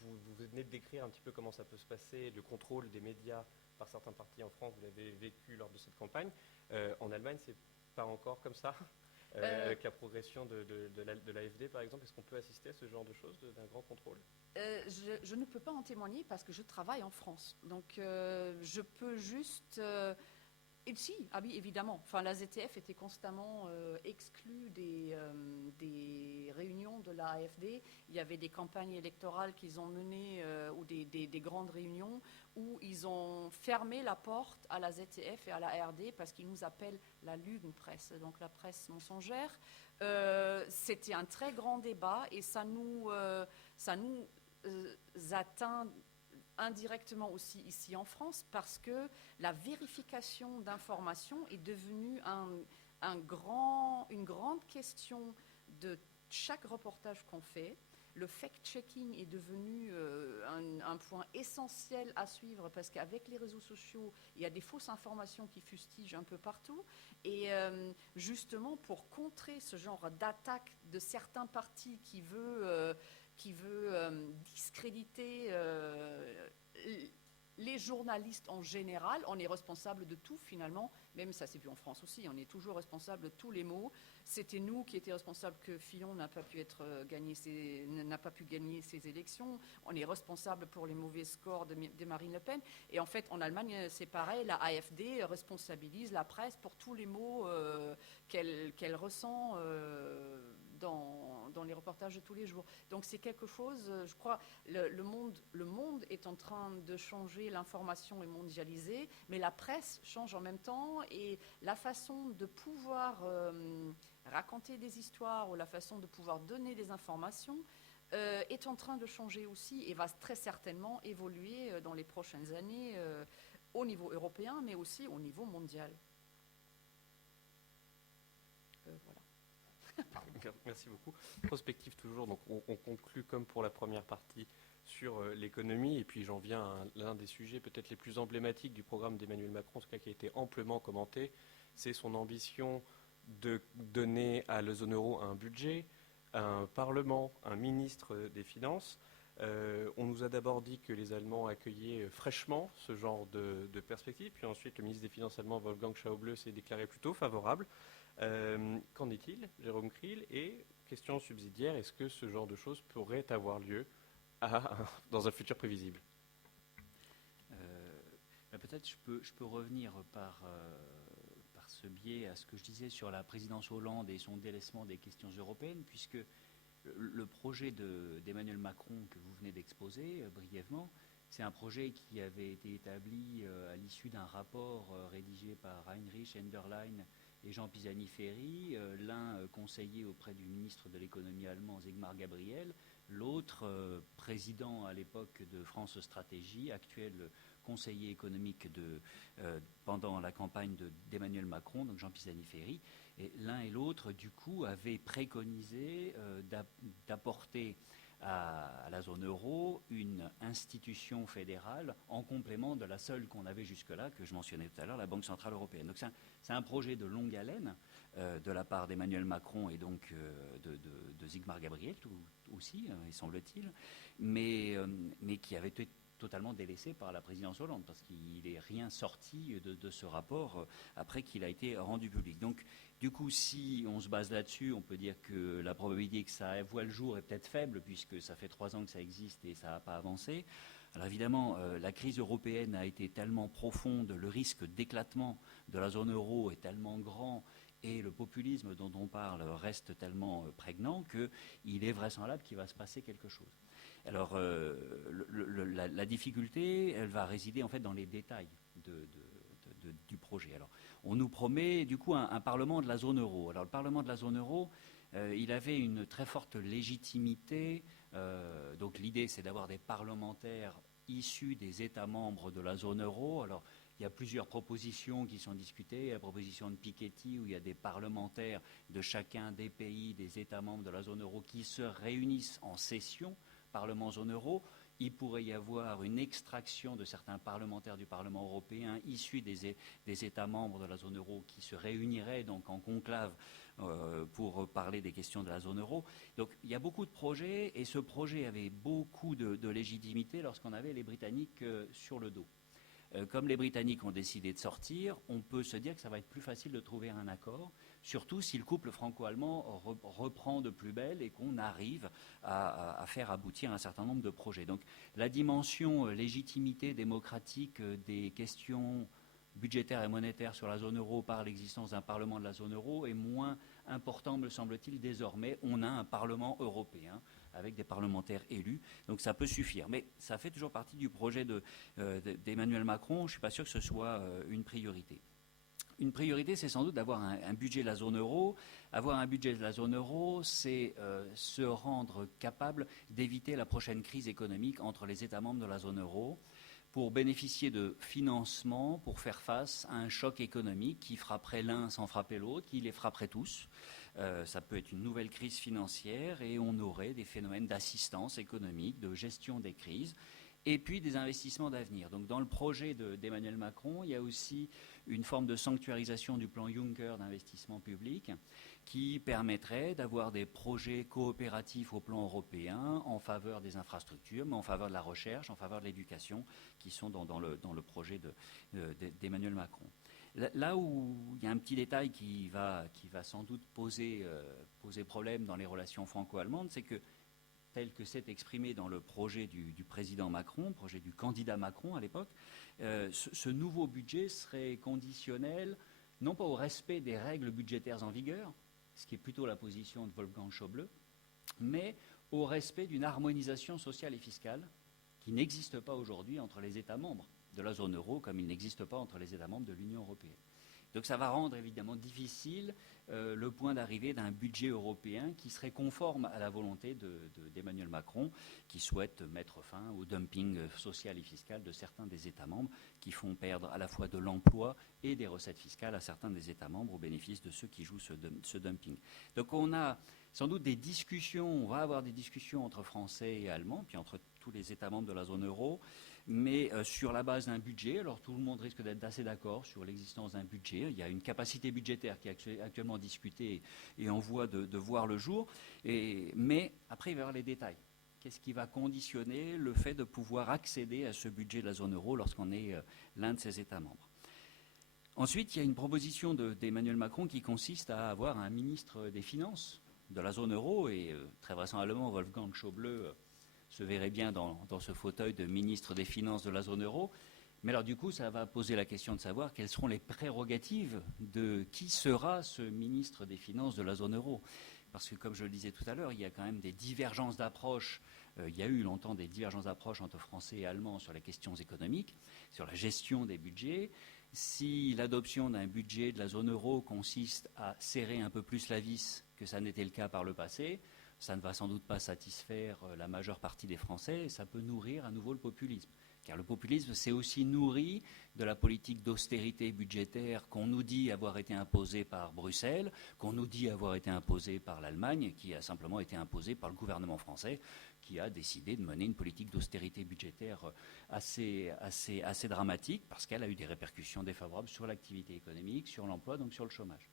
Vous venez de décrire un petit peu comment ça peut se passer, le contrôle des médias par certains partis en France. Vous l'avez vécu lors de cette campagne. En Allemagne, c'est pas encore comme ça. Avec la progression de l'AfD, par exemple, est-ce qu'on peut assister à ce genre de choses, d'un grand contrôle? Je ne peux pas en témoigner parce que je travaille en France. Donc, je peux juste... et si, ah oui, évidemment. Enfin, la ZTF était constamment exclue des réunions de la AfD. Il y avait des campagnes électorales qu'ils ont menées ou des grandes réunions où ils ont fermé la porte à la ZTF et à la ARD parce qu'ils nous appellent la Lügenpresse, donc la presse mensongère. C'était un très grand débat et ça nous atteint indirectement aussi ici en France parce que la vérification d'informations est devenue une grande question de chaque reportage qu'on fait. Le fact-checking est devenu un point essentiel à suivre parce qu'avec les réseaux sociaux, il y a des fausses informations qui fustigent un peu partout. Et justement, pour contrer ce genre d'attaque de certains partis qui veut discréditer les journalistes en général, on est responsable de tout finalement, même ça s'est vu en France aussi, on est toujours responsable de tous les maux. C'était nous qui étions responsables que Fillon n'a pas pu gagner ses élections, on est responsable pour les mauvais scores de Marine Le Pen, et en fait en Allemagne c'est pareil, la AfD responsabilise la presse pour tous les maux qu'elle ressent dans les reportages de tous les jours. Donc c'est quelque chose, je crois, le monde est en train de changer, l'information est mondialisée, mais la presse change en même temps et la façon de pouvoir raconter des histoires ou la façon de pouvoir donner des informations est en train de changer aussi et va très certainement évoluer dans les prochaines années au niveau européen, mais aussi au niveau mondial. Voilà. Merci beaucoup. Prospective toujours, donc on conclut comme pour la première partie sur l'économie, et puis j'en viens à l'un des sujets peut-être les plus emblématiques du programme d'Emmanuel Macron, en tout cas qui a été amplement commenté, c'est son ambition de donner à la zone euro un budget, un parlement, un ministre des Finances. On nous a d'abord dit que les Allemands accueillaient fraîchement ce genre de perspective, puis ensuite le ministre des Finances allemand Wolfgang Schäuble s'est déclaré plutôt favorable. Qu'en est-il, Jérôme Kriel? Et question subsidiaire, est-ce que ce genre de choses pourrait avoir lieu dans un futur prévisible? Peut-être je peux revenir par ce biais à ce que je disais sur la présidence Hollande et son délaissement des questions européennes, puisque le projet d'Emmanuel Macron que vous venez d'exposer brièvement, c'est un projet qui avait été établi à l'issue d'un rapport rédigé par Heinrich Enderlein et Jean Pisani-Ferry, l'un conseiller auprès du ministre de l'économie allemand Sigmar Gabriel, l'autre président à l'époque de France Stratégie, actuel conseiller économique pendant la campagne d'Emmanuel Macron, donc Jean Pisani-Ferry. Et l'un et l'autre, du coup, avaient préconisé d'apporter à la zone euro une institution fédérale en complément de la seule qu'on avait jusque-là, que je mentionnais tout à l'heure, la Banque Centrale Européenne. Donc c'est un projet de longue haleine de la part d'Emmanuel Macron et donc de Sigmar Gabriel aussi, il semble-t-il, mais qui avait été totalement délaissé par la présidence Hollande, parce qu'il n'est rien sorti de ce rapport après qu'il a été rendu public. Donc, du coup, si on se base là-dessus, on peut dire que la probabilité que ça voit le jour est peut-être faible, puisque ça fait 3 ans que ça existe et ça n'a pas avancé. Alors évidemment, la crise européenne a été tellement profonde, le risque d'éclatement de la zone euro est tellement grand, et le populisme dont on parle reste tellement prégnant qu'il est vraisemblable qu'il va se passer quelque chose. Alors, la difficulté, elle va résider en fait dans les détails du projet. Alors, on nous promet du coup un Parlement de la zone euro. Alors, le Parlement de la zone euro, il avait une très forte légitimité. Donc, l'idée, c'est d'avoir des parlementaires issus des États membres de la zone euro. Alors, il y a plusieurs propositions qui sont discutées. La proposition de Piketty, où il y a des parlementaires de chacun des pays, des États membres de la zone euro qui se réunissent en session, Parlement zone euro. Il pourrait y avoir une extraction de certains parlementaires du Parlement européen issus des États membres de la zone euro qui se réuniraient donc en conclave pour parler des questions de la zone euro. Donc il y a beaucoup de projets et ce projet avait beaucoup de légitimité lorsqu'on avait les Britanniques sur le dos. Comme les Britanniques ont décidé de sortir, on peut se dire que ça va être plus facile de trouver un accord, surtout si le couple franco-allemand reprend de plus belle et qu'on arrive à faire aboutir un certain nombre de projets. Donc la dimension légitimité démocratique des questions budgétaires et monétaires sur la zone euro par l'existence d'un Parlement de la zone euro est moins important, me semble-t-il, désormais. On a un Parlement européen avec des parlementaires élus, donc ça peut suffire. Mais ça fait toujours partie du projet d'Emmanuel Macron. Je ne suis pas sûr que ce soit une priorité. Une priorité, c'est sans doute d'avoir un budget de la zone euro. Avoir un budget de la zone euro, c'est se rendre capable d'éviter la prochaine crise économique entre les États membres de la zone euro, pour bénéficier de financement pour faire face à un choc économique qui frapperait l'un sans frapper l'autre, qui les frapperait tous. Ça peut être une nouvelle crise financière et on aurait des phénomènes d'assistance économique, de gestion des crises, et puis des investissements d'avenir. Donc dans le projet d'Emmanuel Macron, il y a aussi une forme de sanctuarisation du plan Juncker d'investissement public qui permettrait d'avoir des projets coopératifs au plan européen en faveur des infrastructures, mais en faveur de la recherche, en faveur de l'éducation, qui sont dans le projet d'Emmanuel Macron. Là où il y a un petit détail qui va sans doute poser problème dans les relations franco-allemandes, c'est que tel que c'est exprimé dans le projet du président Macron, projet du candidat Macron à l'époque, ce nouveau budget serait conditionnel non pas au respect des règles budgétaires en vigueur, ce qui est plutôt la position de Wolfgang Schäuble, mais au respect d'une harmonisation sociale et fiscale qui n'existe pas aujourd'hui entre les États membres de la zone euro, comme il n'existe pas entre les États membres de l'Union européenne. Donc ça va rendre évidemment difficile le point d'arrivée d'un budget européen qui serait conforme à la volonté d'Emmanuel Macron, qui souhaite mettre fin au dumping social et fiscal de certains des États membres, qui font perdre à la fois de l'emploi et des recettes fiscales à certains des États membres au bénéfice de ceux qui jouent ce dumping. Donc on a sans doute des discussions, on va avoir des discussions entre Français et Allemands, puis entre tous les États membres de la zone euro, mais sur la base d'un budget. Alors tout le monde risque d'être assez d'accord sur l'existence d'un budget. Il y a une capacité budgétaire qui est actuellement discutée et en voie de voir le jour. Mais après, il va y avoir les détails. Qu'est-ce qui va conditionner le fait de pouvoir accéder à ce budget de la zone euro lorsqu'on est l'un de ses États membres? Ensuite, il y a une proposition d'Emmanuel Macron qui consiste à avoir un ministre des Finances de la zone euro, et très vraisemblablement Wolfgang Schäuble se verrait bien dans ce fauteuil de ministre des Finances de la zone euro. Mais alors du coup, ça va poser la question de savoir quelles seront les prérogatives de qui sera ce ministre des Finances de la zone euro. Parce que comme je le disais tout à l'heure, il y a quand même des divergences d'approche. Il y a eu longtemps des divergences d'approche entre Français et Allemands sur les questions économiques, sur la gestion des budgets. Si l'adoption d'un budget de la zone euro consiste à serrer un peu plus la vis que ça n'était le cas par le passé, ça ne va sans doute pas satisfaire la majeure partie des Français et ça peut nourrir à nouveau le populisme. Car le populisme s'est aussi nourri de la politique d'austérité budgétaire qu'on nous dit avoir été imposée par Bruxelles, qu'on nous dit avoir été imposée par l'Allemagne, qui a simplement été imposée par le gouvernement français, qui a décidé de mener une politique d'austérité budgétaire assez dramatique, parce qu'elle a eu des répercussions défavorables sur l'activité économique, sur l'emploi, donc sur le chômage.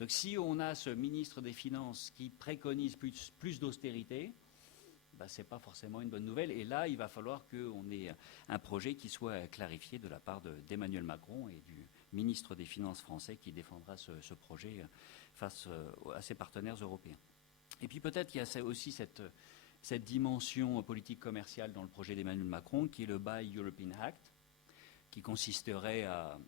Donc si on a ce ministre des Finances qui préconise plus d'austérité, ce n'est pas forcément une bonne nouvelle. Et là, il va falloir qu'on ait un projet qui soit clarifié de la part d'Emmanuel Macron et du ministre des Finances français qui défendra ce projet face à ses partenaires européens. Et puis peut-être qu'il y a aussi cette dimension politique commerciale dans le projet d'Emmanuel Macron, qui est le Buy European Act, qui consisterait à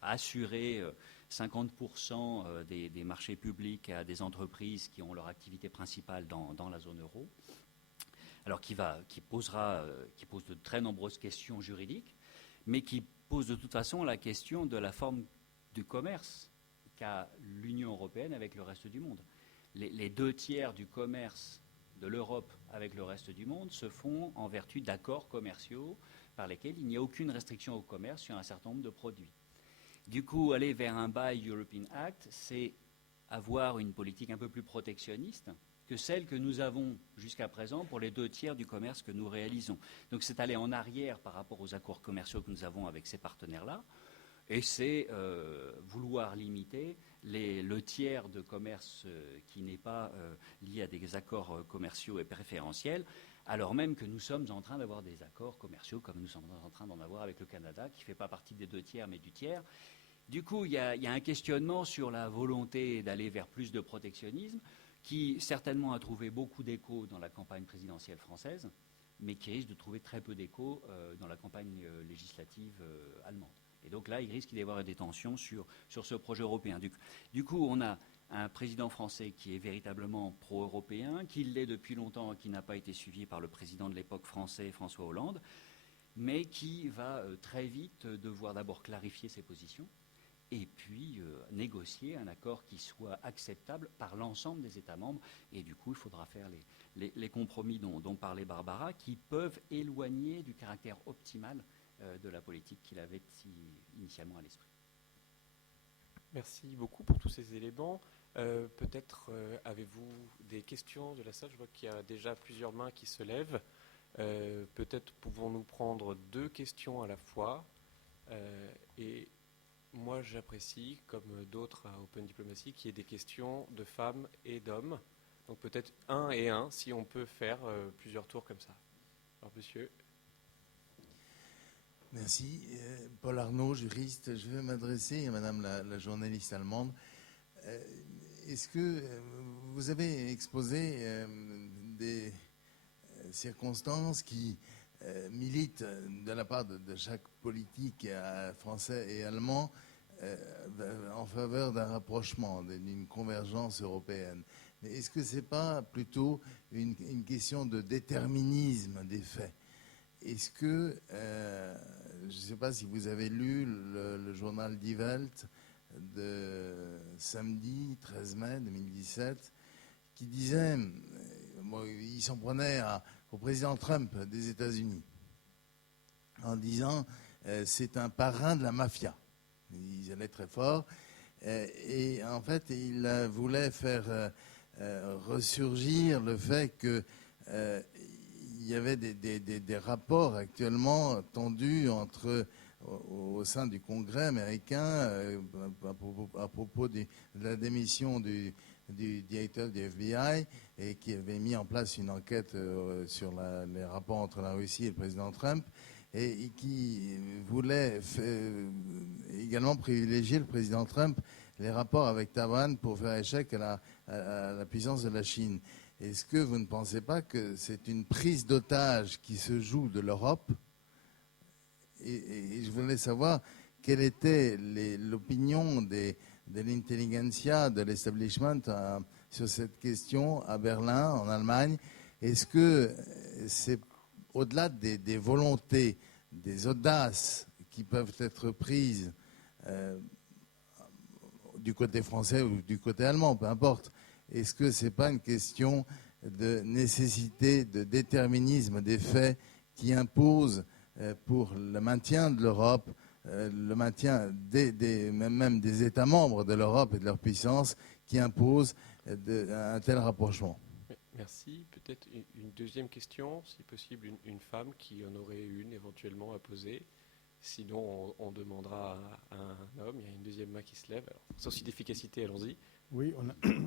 assurer 50% des marchés publics à des entreprises qui ont leur activité principale dans la zone euro. Alors qui pose de très nombreuses questions juridiques, mais qui pose de toute façon la question de la forme du commerce qu'a l'Union européenne avec le reste du monde. Les 2/3 du commerce de l'Europe avec le reste du monde se font en vertu d'accords commerciaux par lesquels il n'y a aucune restriction au commerce sur un certain nombre de produits. Du coup, aller vers un Buy European Act, c'est avoir une politique un peu plus protectionniste que celle que nous avons jusqu'à présent pour les 2/3 du commerce que nous réalisons. Donc c'est aller en arrière par rapport aux accords commerciaux que nous avons avec ces partenaires-là, et c'est vouloir limiter le tiers de commerce qui n'est pas lié à des accords commerciaux et préférentiels alors même que nous sommes en train d'avoir des accords commerciaux comme nous sommes en train d'en avoir avec le Canada, qui ne fait pas partie des 2 tiers, mais du tiers. Du coup, il y a un questionnement sur la volonté d'aller vers plus de protectionnisme, qui certainement a trouvé beaucoup d'écho dans la campagne présidentielle française, mais qui risque de trouver très peu d'écho dans la campagne législative allemande. Et donc là, il risque d'y avoir des tensions sur ce projet européen. Du coup, on a un président français qui est véritablement pro-européen, qui l'est depuis longtemps, qui n'a pas été suivi par le président de l'époque français, François Hollande, mais qui va très vite devoir d'abord clarifier ses positions et puis négocier un accord qui soit acceptable par l'ensemble des États membres. Et du coup, il faudra faire les compromis dont parlait Barbara, qui peuvent éloigner du caractère optimal de la politique qu'il avait initialement à l'esprit. Merci beaucoup pour tous ces éléments. Peut-être avez-vous des questions de la salle? Je vois qu'il y a déjà plusieurs mains qui se lèvent. Peut-être pouvons-nous prendre 2 questions à la fois. Et moi, j'apprécie, comme d'autres à Open Diplomacy, qu'il y ait des questions de femmes et d'hommes. Donc peut-être 1 et 1, si on peut faire plusieurs tours comme ça. Alors, monsieur. Merci. Paul Arnaud, juriste. Je vais m'adresser à madame la journaliste allemande. Est-ce que vous avez exposé des circonstances qui militent de la part de chaque politique français et allemand en faveur d'un rapprochement, d'une convergence européenne? Mais est-ce que ce n'est pas plutôt une question de déterminisme des faits? Est-ce que, je ne sais pas si vous avez lu le journal Die Welt de samedi 13 mai 2017, qui disait, il s'en prenait au président Trump des États-Unis, en disant c'est un parrain de la mafia. Ils allaient très fort. Et en fait, il voulait faire ressurgir le fait que il y avait des rapports actuellement tendus au sein du Congrès américain à propos de la démission du directeur du FBI, et qui avait mis en place une enquête sur les rapports entre la Russie et le président Trump, et qui voulait également privilégier le président Trump les rapports avec Taïwan pour faire échec à la puissance de la Chine. Est-ce que vous ne pensez pas que c'est une prise d'otage qui se joue de l'Europe? Et je voulais savoir quelle était l'opinion de l'intelligentsia, de l'establishment sur cette question à Berlin, en Allemagne. Est-ce que c'est au-delà des volontés, des audaces qui peuvent être prises du côté français ou du côté allemand, peu importe, est-ce que ce n'est pas une question de nécessité, de déterminisme des faits qui impose pour le maintien de l'Europe, le maintien même des États membres de l'Europe et de leur puissance, qui impose un tel rapprochement? Merci. Peut-être une deuxième question, si possible, une femme qui en aurait une éventuellement à poser. Sinon, on demandera à un homme. Il y a une deuxième main qui se lève. Alors, sans souci d'efficacité, allons-y. Oui,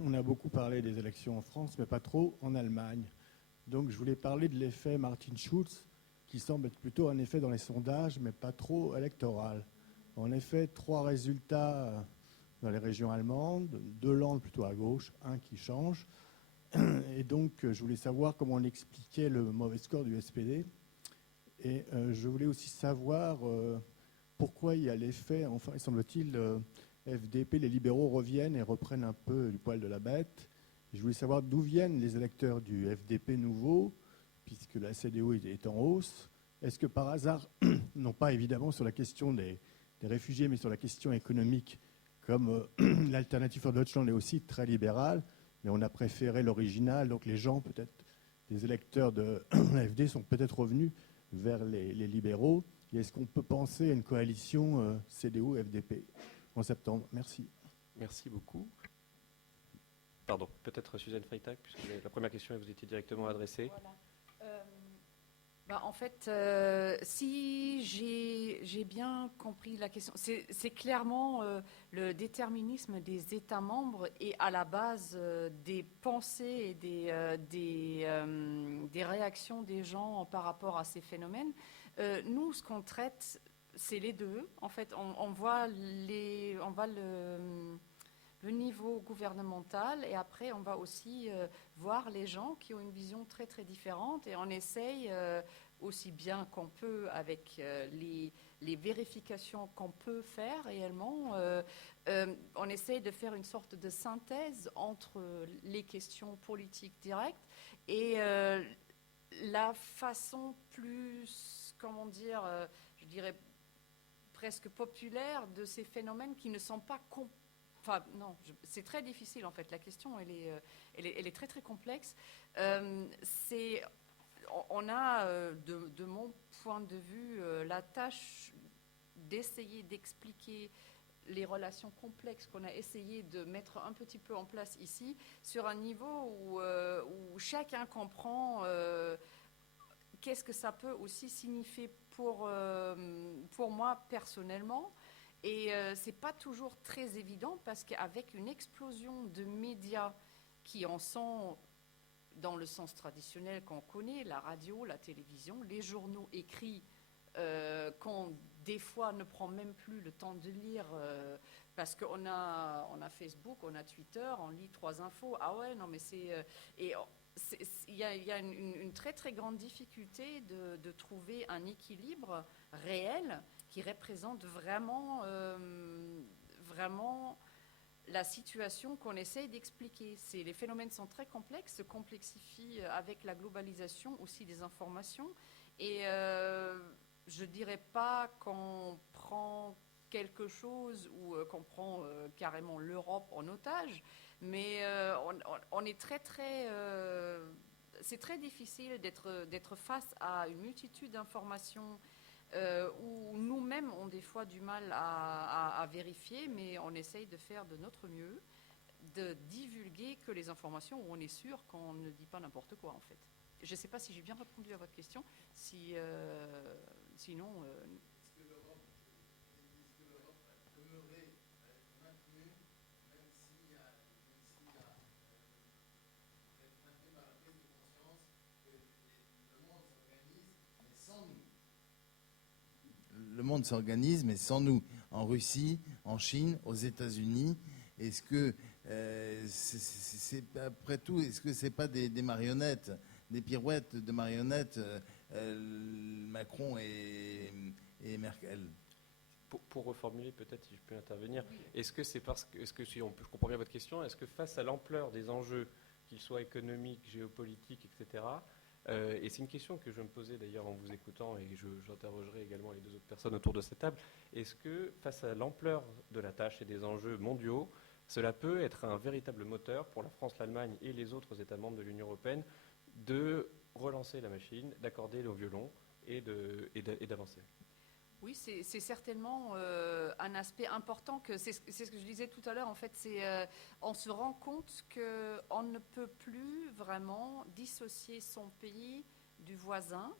on a beaucoup parlé des élections en France, mais pas trop en Allemagne. Donc je voulais parler de l'effet Martin Schulz, qui semble être plutôt un effet dans les sondages, mais pas trop électoral. En effet, 3 résultats dans les régions allemandes, 2 Länder plutôt à gauche, 1 qui change. Et donc je voulais savoir comment on expliquait le mauvais score du SPD. Et je voulais aussi savoir pourquoi il y a l'effet, enfin, il semble-t-il, FDP, les libéraux reviennent et reprennent un peu du poil de la bête. Et je voulais savoir d'où viennent les électeurs du FDP nouveau, puisque la CDU est en hausse. Est-ce que par hasard, non pas évidemment sur la question des réfugiés, mais sur la question économique, comme l'Alternative für Deutschland est aussi très libérale, mais on a préféré l'original, donc les gens, peut-être, les électeurs de l'AfD sont peut-être revenus vers les libéraux. Et est-ce qu'on peut penser à une coalition CDU-FDP en septembre? Merci. Merci beaucoup. Pardon, peut-être Suzanne Freitag, puisque la première question vous était directement adressée. Voilà. En fait, si j'ai bien compris la question, c'est clairement le déterminisme des États membres et à la base des pensées et des réactions des gens par rapport à ces phénomènes. Nous, ce qu'on traite, c'est les deux. En fait, on voit le niveau gouvernemental et après on va aussi voir les gens qui ont une vision très très différente et on essaye aussi bien qu'on peut avec les vérifications qu'on peut faire réellement, on essaye de faire une sorte de synthèse entre les questions politiques directes et la façon plus, comment dire, je dirais presque populaire de ces phénomènes qui ne sont pas Enfin, non, c'est très difficile en fait. La question, elle est très très complexe. On a, de mon point de vue, la tâche d'essayer d'expliquer les relations complexes qu'on a essayé de mettre un petit peu en place ici, sur un niveau où chacun comprend qu'est-ce que ça peut aussi signifier pour moi personnellement. Et ce n'est pas toujours très évident parce qu'avec une explosion de médias qui en sont dans le sens traditionnel qu'on connaît, la radio, la télévision, les journaux écrits qu'on des fois ne prend même plus le temps de lire parce qu'on a Facebook, on a Twitter, on lit 3 infos. Ah ouais, non mais c'est... il y a une très très grande difficulté de trouver un équilibre réel qui représente vraiment, vraiment la situation qu'on essaye d'expliquer. Les phénomènes sont très complexes, se complexifient avec la globalisation aussi des informations. Et je ne dirais pas qu'on prend quelque chose ou qu'on prend carrément l'Europe en otage, mais on est très très... c'est très difficile d'être face à une multitude d'informations où nous-mêmes on des fois du mal à vérifier, mais on essaye de faire de notre mieux, de divulguer que les informations où on est sûr qu'on ne dit pas n'importe quoi en fait. Je ne sais pas si j'ai bien répondu à votre question, sinon... Est-ce que l'Europe demeurait maintenue, même s'il y a maintenu par la prise de conscience que le monde s'organise, mais sans nous? Le monde s'organise, mais sans nous. En Russie, en Chine, aux États-Unis, est-ce que, après tout, est-ce que c'est pas des marionnettes, des pirouettes de marionnettes, Macron et Merkel? Pour reformuler, peut-être si je peux intervenir, est-ce que c'est parce que, si je comprends bien votre question, est-ce que face à l'ampleur des enjeux, qu'ils soient économiques, géopolitiques, etc., et c'est une question que je me posais d'ailleurs en vous écoutant, et j'interrogerai également les 2 autres personnes autour de cette table, est-ce que face à l'ampleur de la tâche et des enjeux mondiaux, cela peut être un véritable moteur pour la France, l'Allemagne et les autres États membres de l'Union européenne de relancer la machine, d'accorder le violon et d'avancer? Oui, c'est certainement un aspect important. C'est ce que je disais tout à l'heure. En fait, on se rend compte qu'on ne peut plus vraiment dissocier son pays du voisin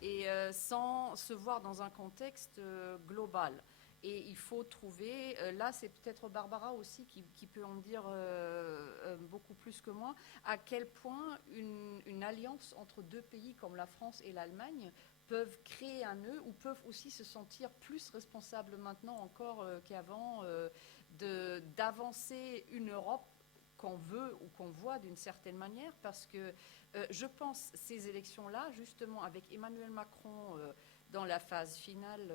et sans se voir dans un contexte global. Et il faut trouver, là c'est peut-être Barbara aussi qui peut en dire beaucoup plus que moi, à quel point une alliance entre 2 pays comme la France et l'Allemagne peuvent créer un nœud ou peuvent aussi se sentir plus responsables maintenant encore qu'avant d'avancer une Europe qu'on veut ou qu'on voit d'une certaine manière, parce que je pense ces élections-là, justement avec Emmanuel Macron dans la phase finale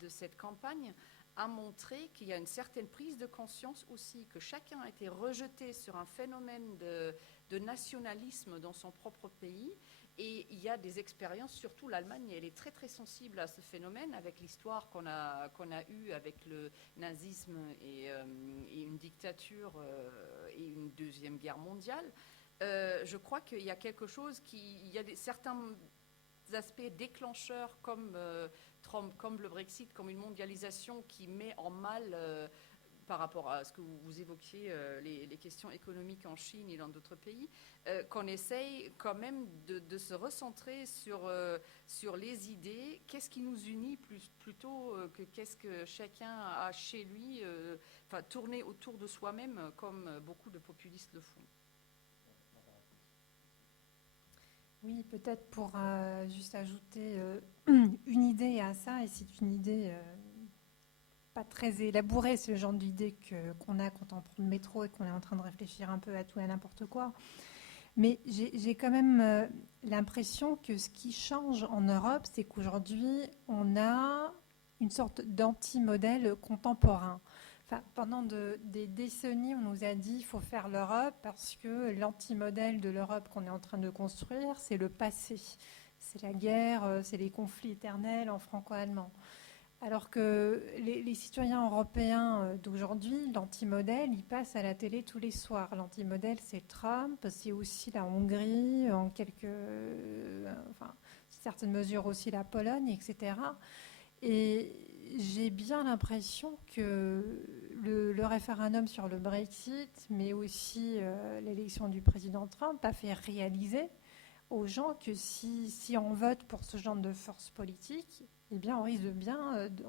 de cette campagne, a montré qu'il y a une certaine prise de conscience aussi, que chacun a été rejeté sur un phénomène de nationalisme dans son propre pays. Et il y a des expériences, surtout l'Allemagne, elle est très très sensible à ce phénomène avec l'histoire qu'on a eue avec le nazisme et une dictature et une deuxième guerre mondiale. Je crois qu'il y a quelque chose il y a certains aspects déclencheurs comme le Brexit, comme une mondialisation qui met en mal par rapport à ce que vous évoquiez, les questions économiques en Chine et dans d'autres pays, qu'on essaye quand même de se recentrer sur les idées, qu'est-ce qui nous unit plutôt que qu'est-ce que chacun a chez lui, tourner autour de soi-même comme beaucoup de populistes le font. Oui, peut-être pour juste ajouter une idée à ça, et c'est une idée pas très élaborée, c'est le genre d'idée qu'on a quand on prend le métro et qu'on est en train de réfléchir un peu à tout et à n'importe quoi. Mais j'ai quand même l'impression que ce qui change en Europe, c'est qu'aujourd'hui, on a une sorte d'anti-modèle contemporain. Enfin, pendant des décennies, on nous a dit qu'il faut faire l'Europe parce que l'anti-modèle de l'Europe qu'on est en train de construire, c'est le passé. C'est la guerre, c'est les conflits éternels en franco-allemand. Alors que les citoyens européens d'aujourd'hui, l'anti-modèle, il passe à la télé tous les soirs. L'anti-modèle, c'est Trump, c'est aussi la Hongrie, en certaines mesures aussi la Pologne, etc. Et j'ai bien l'impression que le référendum sur le Brexit, mais aussi l'élection du président Trump, a fait réaliser aux gens que si on vote pour ce genre de force politique, eh bien, on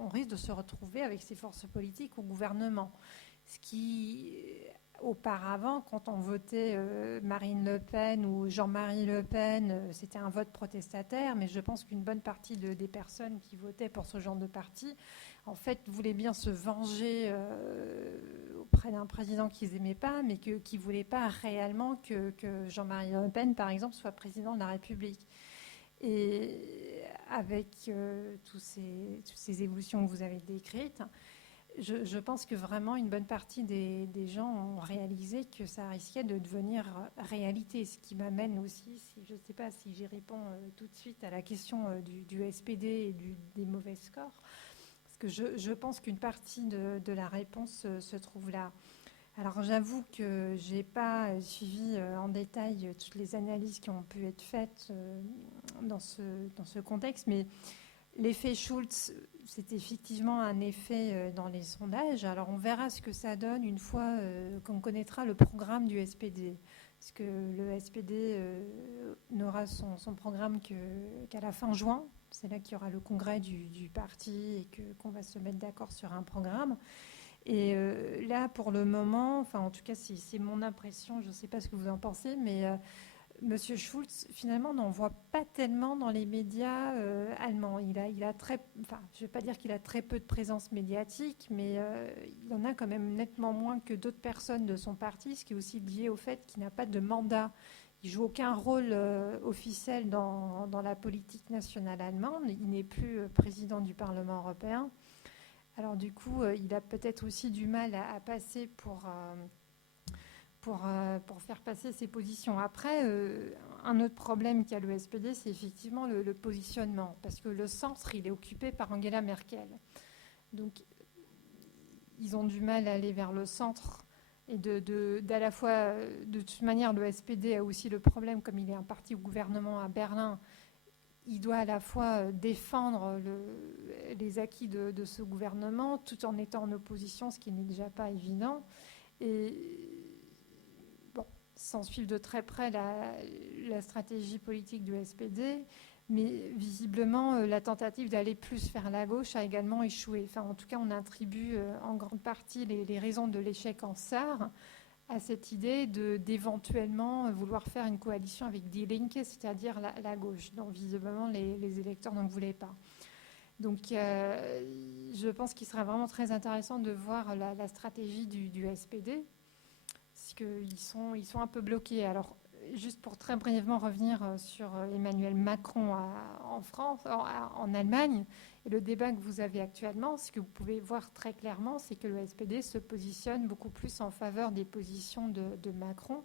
risque de se retrouver avec ces forces politiques au gouvernement. Ce qui, auparavant, quand on votait Marine Le Pen ou Jean-Marie Le Pen, c'était un vote protestataire, mais je pense qu'une bonne partie des personnes qui votaient pour ce genre de parti, en fait, voulaient bien se venger auprès d'un président qu'ils n'aimaient pas, mais qui ne voulaient pas réellement que Jean-Marie Le Pen, par exemple, soit président de la République. Et avec toutes ces évolutions que vous avez décrites, je pense que vraiment une bonne partie des gens ont réalisé que ça risquait de devenir réalité. Ce qui m'amène aussi, je ne sais pas si j'y réponds tout de suite à la question du SPD et des mauvais scores, parce que je pense qu'une partie de la réponse se trouve là. Alors j'avoue que je n'ai pas suivi en détail toutes les analyses qui ont pu être faites dans ce contexte, mais l'effet Schulz, c'est effectivement un effet dans les sondages. Alors on verra ce que ça donne une fois qu'on connaîtra le programme du SPD. Parce que le SPD n'aura son programme qu'à la fin juin. C'est là qu'il y aura le congrès du parti et qu'on va se mettre d'accord sur un programme. Et là, pour le moment, enfin en tout cas c'est mon impression, je ne sais pas ce que vous en pensez, mais M. Schulz, finalement, n'en voit pas tellement dans les médias allemands. Je ne vais pas dire qu'il a très peu de présence médiatique, mais il en a quand même nettement moins que d'autres personnes de son parti, ce qui est aussi lié au fait qu'il n'a pas de mandat. Il ne joue aucun rôle officiel dans la politique nationale allemande. Il n'est plus président du Parlement européen. Alors du coup, il a peut-être aussi du mal à passer pour faire passer ses positions. Après, un autre problème qu'a le SPD, c'est effectivement le positionnement, parce que le centre, il est occupé par Angela Merkel. Donc, ils ont du mal à aller vers le centre. Et d'à la fois, de toute manière, le SPD a aussi le problème, comme il est un parti au gouvernement à Berlin, il doit à la fois défendre les acquis de ce gouvernement, tout en étant en opposition, ce qui n'est déjà pas évident. Et bon, sans suivre de très près la stratégie politique du SPD, mais visiblement, la tentative d'aller plus vers la gauche a également échoué. Enfin, en tout cas, on attribue en grande partie les raisons de l'échec en Sarre à cette idée d'éventuellement vouloir faire une coalition avec Die Linke, c'est-à-dire la gauche, dont visiblement les électeurs n'en voulaient pas. Donc je pense qu'il sera vraiment très intéressant de voir la stratégie du SPD, parce qu'ils sont un peu bloqués. Alors, juste pour très brièvement revenir sur Emmanuel Macron en France, en Allemagne, et le débat que vous avez actuellement, ce que vous pouvez voir très clairement, c'est que le SPD se positionne beaucoup plus en faveur des positions de Macron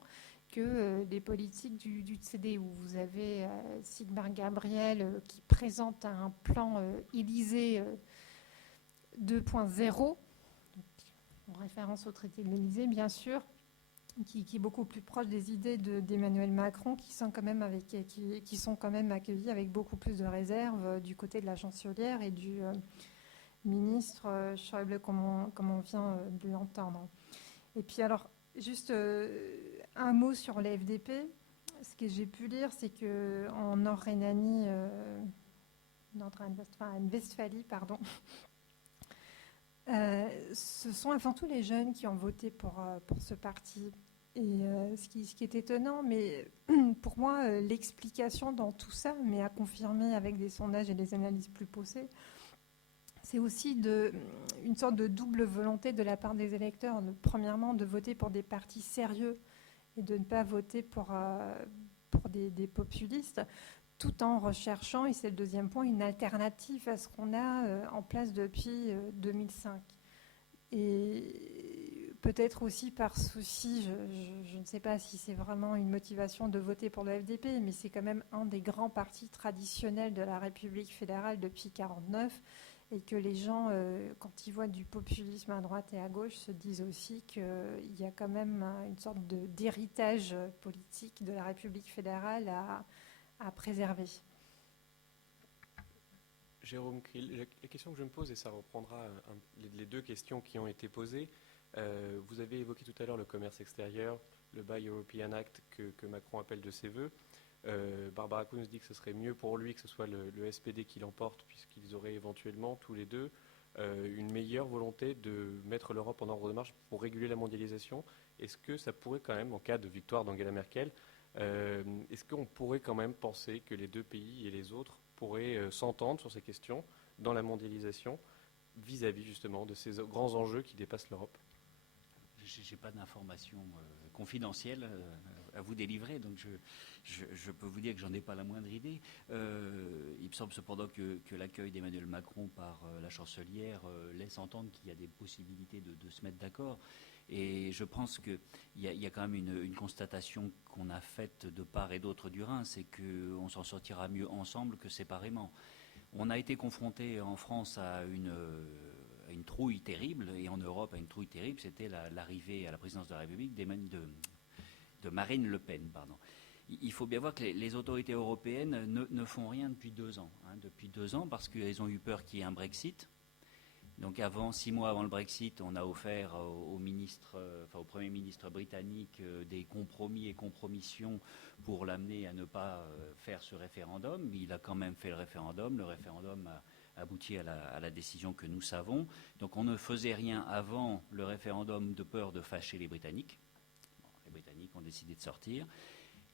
que des politiques du CDU. Vous avez Sigmar Gabriel qui présente un plan Élysée 2.0, en référence au traité de l'Élysée, bien sûr, qui est beaucoup plus proche des idées d'Emmanuel Macron, qui sont quand même accueillis avec beaucoup plus de réserve du côté de la chancelière et ministre Schäuble, comme on vient de l'entendre. Et puis alors, juste un mot sur les FDP. Ce que j'ai pu lire, c'est qu'en Nord-Rhénanie, Nord-Rhine-Westphalie, pardon, ce sont avant tout les jeunes qui ont voté pour ce parti. Et ce qui est étonnant, mais pour moi, l'explication dans tout ça, mais à confirmer avec des sondages et des analyses plus poussées, c'est aussi une sorte de double volonté de la part des électeurs. Premièrement, de voter pour des partis sérieux et de ne pas voter pour des populistes, tout en recherchant, et c'est le deuxième point, une alternative à ce qu'on a en place depuis 2005. Et peut-être aussi par souci, je ne sais pas si c'est vraiment une motivation de voter pour le FDP, mais c'est quand même un des grands partis traditionnels de la République fédérale depuis 1949, et que les gens, quand ils voient du populisme à droite et à gauche, se disent aussi qu'il y a quand même une sorte d'héritage politique de la République fédérale à préserver. Jérôme Kriel, la question que je me pose, et ça reprendra les deux questions qui ont été posées, vous avez évoqué tout à l'heure le commerce extérieur, le Buy European Act que Macron appelle de ses voeux. Barbara Kuhn dit que ce serait mieux pour lui que ce soit le SPD qui l'emporte, puisqu'ils auraient éventuellement tous les deux une meilleure volonté de mettre l'Europe en ordre de marche pour réguler la mondialisation. Est-ce que ça pourrait quand même, en cas de victoire d'Angela Merkel, est-ce qu'on pourrait quand même penser que les deux pays et les autres pourraient s'entendre sur ces questions dans la mondialisation vis-à-vis justement de ces grands enjeux qui dépassent l'Europe? Je n'ai pas d'informations confidentielles à vous délivrer, donc je peux vous dire que j'en ai pas la moindre idée. Il me semble cependant que l'accueil d'Emmanuel Macron par la chancelière laisse entendre qu'il y a des possibilités de se mettre d'accord. Et je pense qu'il y a quand même une constatation qu'on a faite de part et d'autre du Rhin, c'est qu'on s'en sortira mieux ensemble que séparément. On a été confronté en France à une trouille terrible, et en Europe à une trouille terrible, c'était l'arrivée à la présidence de la République de Marine Le Pen. Pardon. Il faut bien voir que les autorités européennes ne font rien depuis 2 ans. Depuis 2 ans, parce qu'elles ont eu peur qu'il y ait un Brexit. Donc 6 mois avant le Brexit, on a offert au Premier ministre britannique des compromis et compromissions pour l'amener à ne pas faire ce référendum. Il a quand même fait le référendum. Le référendum a abouti à la décision que nous savons. Donc on ne faisait rien avant le référendum de peur de fâcher les Britanniques. Les Britanniques ont décidé de sortir.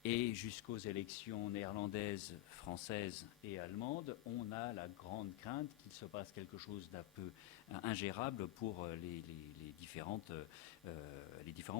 Et jusqu'aux élections néerlandaises, françaises et allemandes, on a la grande crainte qu'il se passe quelque chose d'un peu ingérable pour les différents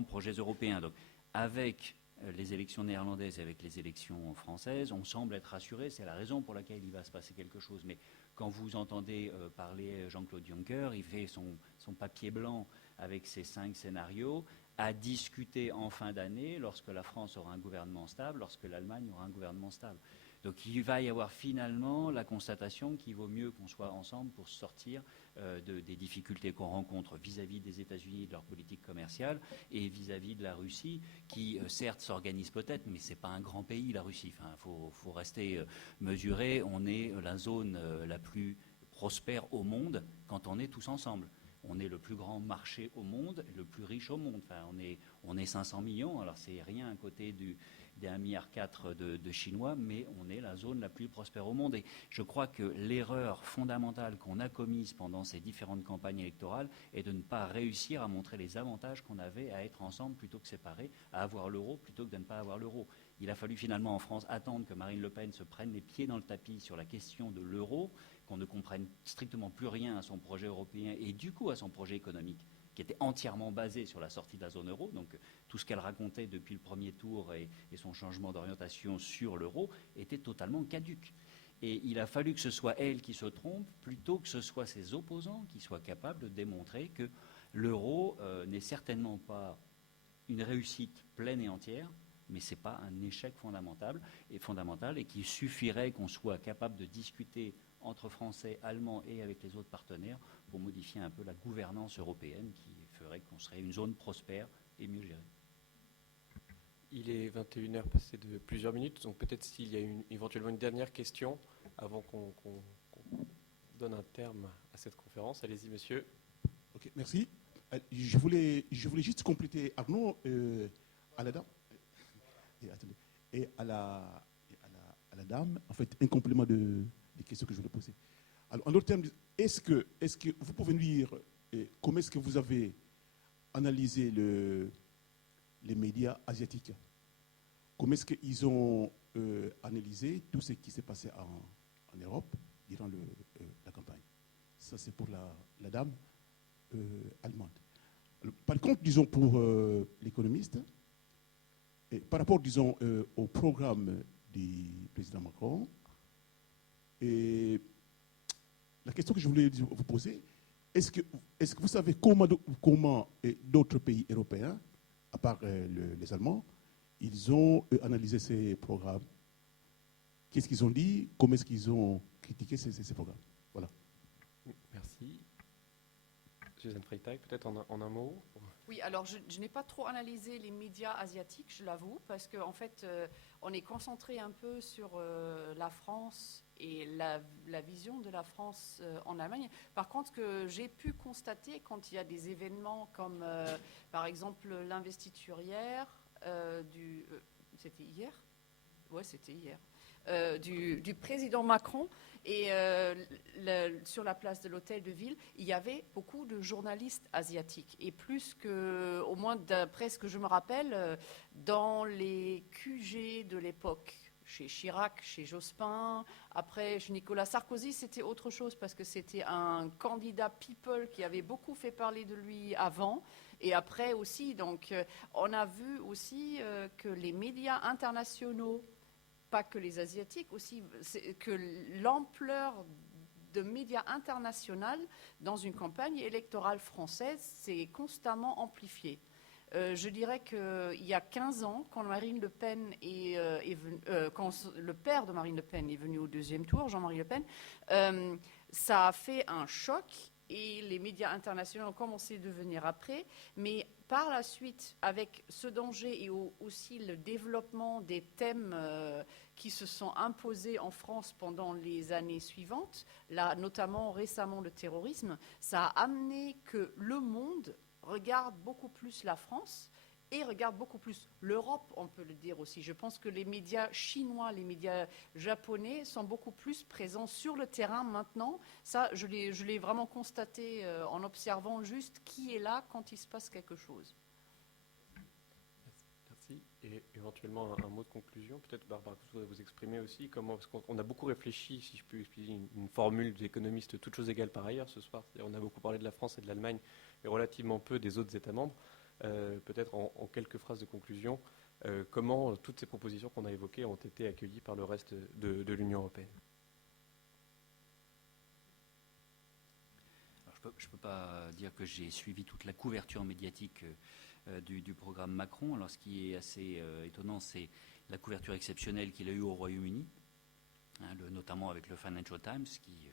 projets européens. Donc, avec les élections néerlandaises et avec les élections françaises, on semble être rassuré. C'est la raison pour laquelle il va se passer quelque chose. Mais quand vous entendez parler Jean-Claude Juncker, il fait son papier blanc avec ses 5 scénarios, à discuter en fin d'année lorsque la France aura un gouvernement stable, lorsque l'Allemagne aura un gouvernement stable. Donc il va y avoir finalement la constatation qu'il vaut mieux qu'on soit ensemble pour sortir des difficultés qu'on rencontre vis-à-vis des États-Unis et de leur politique commerciale et vis-à-vis de la Russie qui certes s'organise peut-être, mais ce n'est pas un grand pays la Russie. Faut rester mesuré. On est la zone la plus prospère au monde quand on est tous ensemble. On est le plus grand marché au monde, le plus riche au monde. On est 500 millions, alors c'est rien à côté des 1,4 milliard de Chinois, mais on est la zone la plus prospère au monde. Et je crois que l'erreur fondamentale qu'on a commise pendant ces différentes campagnes électorales est de ne pas réussir à montrer les avantages qu'on avait à être ensemble plutôt que séparés, à avoir l'euro plutôt que de ne pas avoir l'euro. Il a fallu finalement en France attendre que Marine Le Pen se prenne les pieds dans le tapis sur la question de l'euro, qu'on ne comprenne strictement plus rien à son projet européen et du coup à son projet économique, qui était entièrement basé sur la sortie de la zone euro. Donc tout ce qu'elle racontait depuis le premier tour et son changement d'orientation sur l'euro était totalement caduque. Et il a fallu que ce soit elle qui se trompe plutôt que ce soit ses opposants qui soient capables de démontrer que l'euro n'est certainement pas une réussite pleine et entière, mais ce n'est pas un échec fondamental et qu'il suffirait qu'on soit capable de discuter entre Français, Allemands et avec les autres partenaires pour modifier un peu la gouvernance européenne qui ferait qu'on serait une zone prospère et mieux gérée. Il est 21h passé de plusieurs minutes, donc peut-être s'il y a éventuellement une dernière question avant qu'on donne un terme à cette conférence. Allez-y, monsieur. Ok, merci. Je voulais juste compléter Arnaud à la dame et à la dame, en fait, un complément des questions que je voulais poser. Alors, en d'autres termes, est-ce que vous pouvez nous dire comment est-ce que vous avez analysé les médias asiatiques? Comment est-ce qu'ils ont analysé tout ce qui s'est passé en Europe durant la campagne? Ça, c'est pour la dame allemande. Alors, par contre, disons, pour l'économiste, par rapport, disons, au programme du président Macron, et la question que je voulais vous poser, est-ce que vous savez comment d'autres pays européens, à part les Allemands, ils ont analysé ces programmes? Qu'est-ce qu'ils ont dit? Comment est-ce qu'ils ont critiqué ces programmes? Voilà. Merci. Suzanne Freitag, peut-être en un mot. Oui, alors je n'ai pas trop analysé les médias asiatiques, je l'avoue, parce qu'en fait, on est concentré un peu sur la France et la vision de la France en Allemagne. Par contre, ce que j'ai pu constater quand il y a des événements comme, par exemple, l'investiture hier, c'était hier? Ouais, c'était hier. Du président Macron et sur la place de l'hôtel de ville, il y avait beaucoup de journalistes asiatiques et plus que, au moins d'après ce que je me rappelle, dans les QG de l'époque, chez Chirac, chez Jospin, après chez Nicolas Sarkozy, c'était autre chose parce que c'était un candidat people qui avait beaucoup fait parler de lui avant. Et après aussi, donc, on a vu aussi que les médias internationaux, pas que les Asiatiques, aussi que l'ampleur de médias internationaux dans une campagne électorale française s'est constamment amplifiée. Je dirais qu'il y a 15 ans, quand Marine Le Pen quand le père de Marine Le Pen est venu au deuxième tour, Jean-Marie Le Pen, ça a fait un choc et les médias internationaux ont commencé à devenir après. Mais par la suite, avec ce danger et aussi le développement des thèmes qui se sont imposés en France pendant les années suivantes, là, notamment récemment le terrorisme, ça a amené que le monde regarde beaucoup plus la France et regarde beaucoup plus l'Europe, on peut le dire aussi. Je pense que les médias chinois, les médias japonais sont beaucoup plus présents sur le terrain maintenant. Ça, je l'ai vraiment constaté en observant juste qui est là quand il se passe quelque chose. Merci. Et éventuellement un mot de conclusion, peut-être Barbara, que vous voudrez vous exprimer aussi, parce qu'on a beaucoup réfléchi, si je peux expliquer une formule d'économiste, toutes choses égales par ailleurs ce soir. On a beaucoup parlé de la France et de l'Allemagne, mais relativement peu des autres États membres. Peut-être en quelques phrases de conclusion, comment toutes ces propositions qu'on a évoquées ont été accueillies par le reste de l'Union européenne. Alors, je ne peux pas dire que j'ai suivi toute la couverture médiatique du programme Macron. Alors, ce qui est assez étonnant, c'est la couverture exceptionnelle qu'il a eue au Royaume-Uni, notamment avec le Financial Times, qui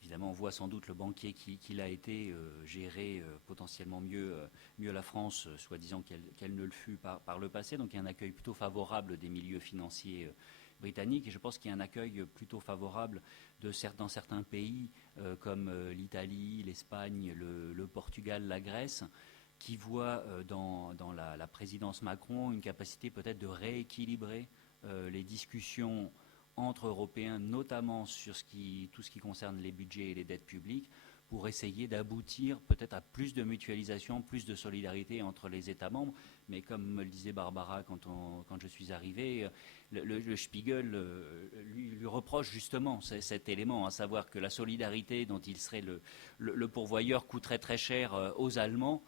évidemment, on voit sans doute le banquier qu'il a été gérer potentiellement mieux la France, soi-disant qu'elle ne le fut par le passé. Donc il y a un accueil plutôt favorable des milieux financiers britanniques. Et je pense qu'il y a un accueil plutôt favorable dans certains pays comme l'Italie, l'Espagne, le Portugal, la Grèce, qui voient dans la présidence Macron une capacité peut-être de rééquilibrer les discussions entre Européens, notamment sur tout ce qui concerne les budgets et les dettes publiques, pour essayer d'aboutir peut-être à plus de mutualisation, plus de solidarité entre les États membres. Mais comme me le disait Barbara quand je suis arrivé, le Spiegel lui reproche justement cet élément, à savoir que la solidarité dont il serait le pourvoyeur coûterait très cher aux Allemands.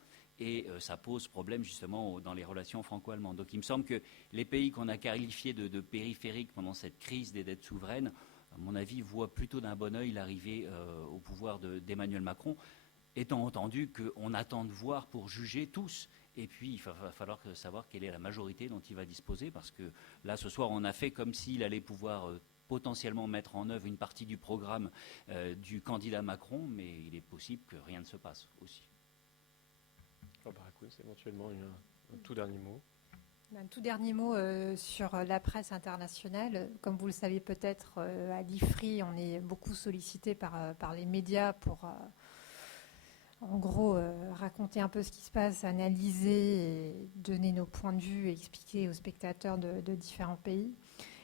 Et ça pose problème justement dans les relations franco-allemandes. Donc il me semble que les pays qu'on a qualifiés de périphériques pendant cette crise des dettes souveraines, à mon avis, voient plutôt d'un bon œil l'arrivée au pouvoir d'Emmanuel Macron, étant entendu qu'on attend de voir pour juger tous. Et puis il va falloir savoir quelle est la majorité dont il va disposer, parce que là ce soir on a fait comme s'il allait pouvoir potentiellement mettre en œuvre une partie du programme du candidat Macron, mais il est possible que rien ne se passe aussi. Barbara Kunz, éventuellement un tout dernier mot. Un tout dernier mot sur la presse internationale. Comme vous le savez peut-être, à l'IFRI, on est beaucoup sollicité par les médias pour, en gros, raconter un peu ce qui se passe, analyser, et donner nos points de vue et expliquer aux spectateurs de différents pays.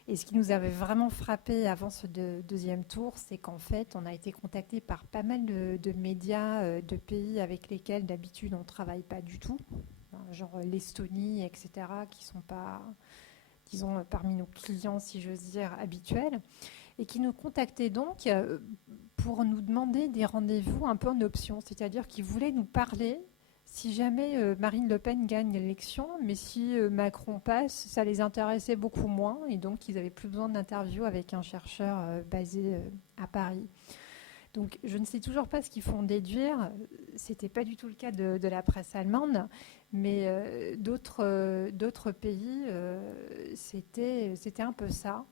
Et ce qui nous avait vraiment frappé avant ce deuxième tour, c'est qu'en fait, on a été contacté par pas mal de médias de pays avec lesquels d'habitude on ne travaille pas du tout, genre l'Estonie, etc., qui ne sont pas, disons, parmi nos clients, si j'ose dire, habituels, et qui nous contactaient donc pour nous demander des rendez-vous un peu en option, c'est-à-dire qu'ils voulaient nous parler si jamais Marine Le Pen gagne l'élection, mais si Macron passe, ça les intéressait beaucoup moins, et donc ils n'avaient plus besoin d'interview avec un chercheur basé à Paris. Donc je ne sais toujours pas ce qu'ils font déduire, c'était pas du tout le cas de la presse allemande, mais d'autres pays, c'était un peu ça.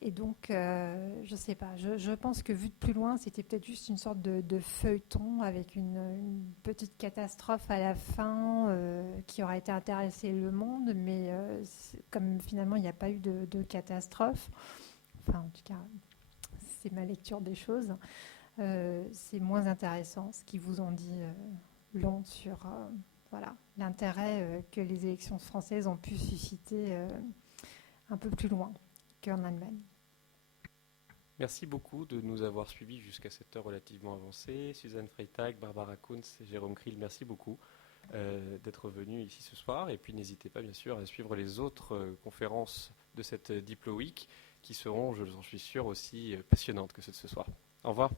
Et donc, je ne sais pas, je pense que vu de plus loin, c'était peut-être juste une sorte de feuilleton avec une petite catastrophe à la fin qui aurait été intéressé le monde, mais comme finalement il n'y a pas eu de catastrophe, enfin en tout cas, c'est ma lecture des choses, c'est moins intéressant ce qu'ils vous ont dit long sur voilà, l'intérêt que les élections françaises ont pu susciter un peu plus loin qu'en Allemagne. Merci beaucoup de nous avoir suivis jusqu'à cette heure relativement avancée. Suzanne Freitag, Barbara Kunz et Jérôme Kriel, merci beaucoup d'être venus ici ce soir. Et puis n'hésitez pas bien sûr à suivre les autres conférences de cette Diplo Week qui seront, je en suis sûr, aussi passionnantes que ceux de ce soir. Au revoir.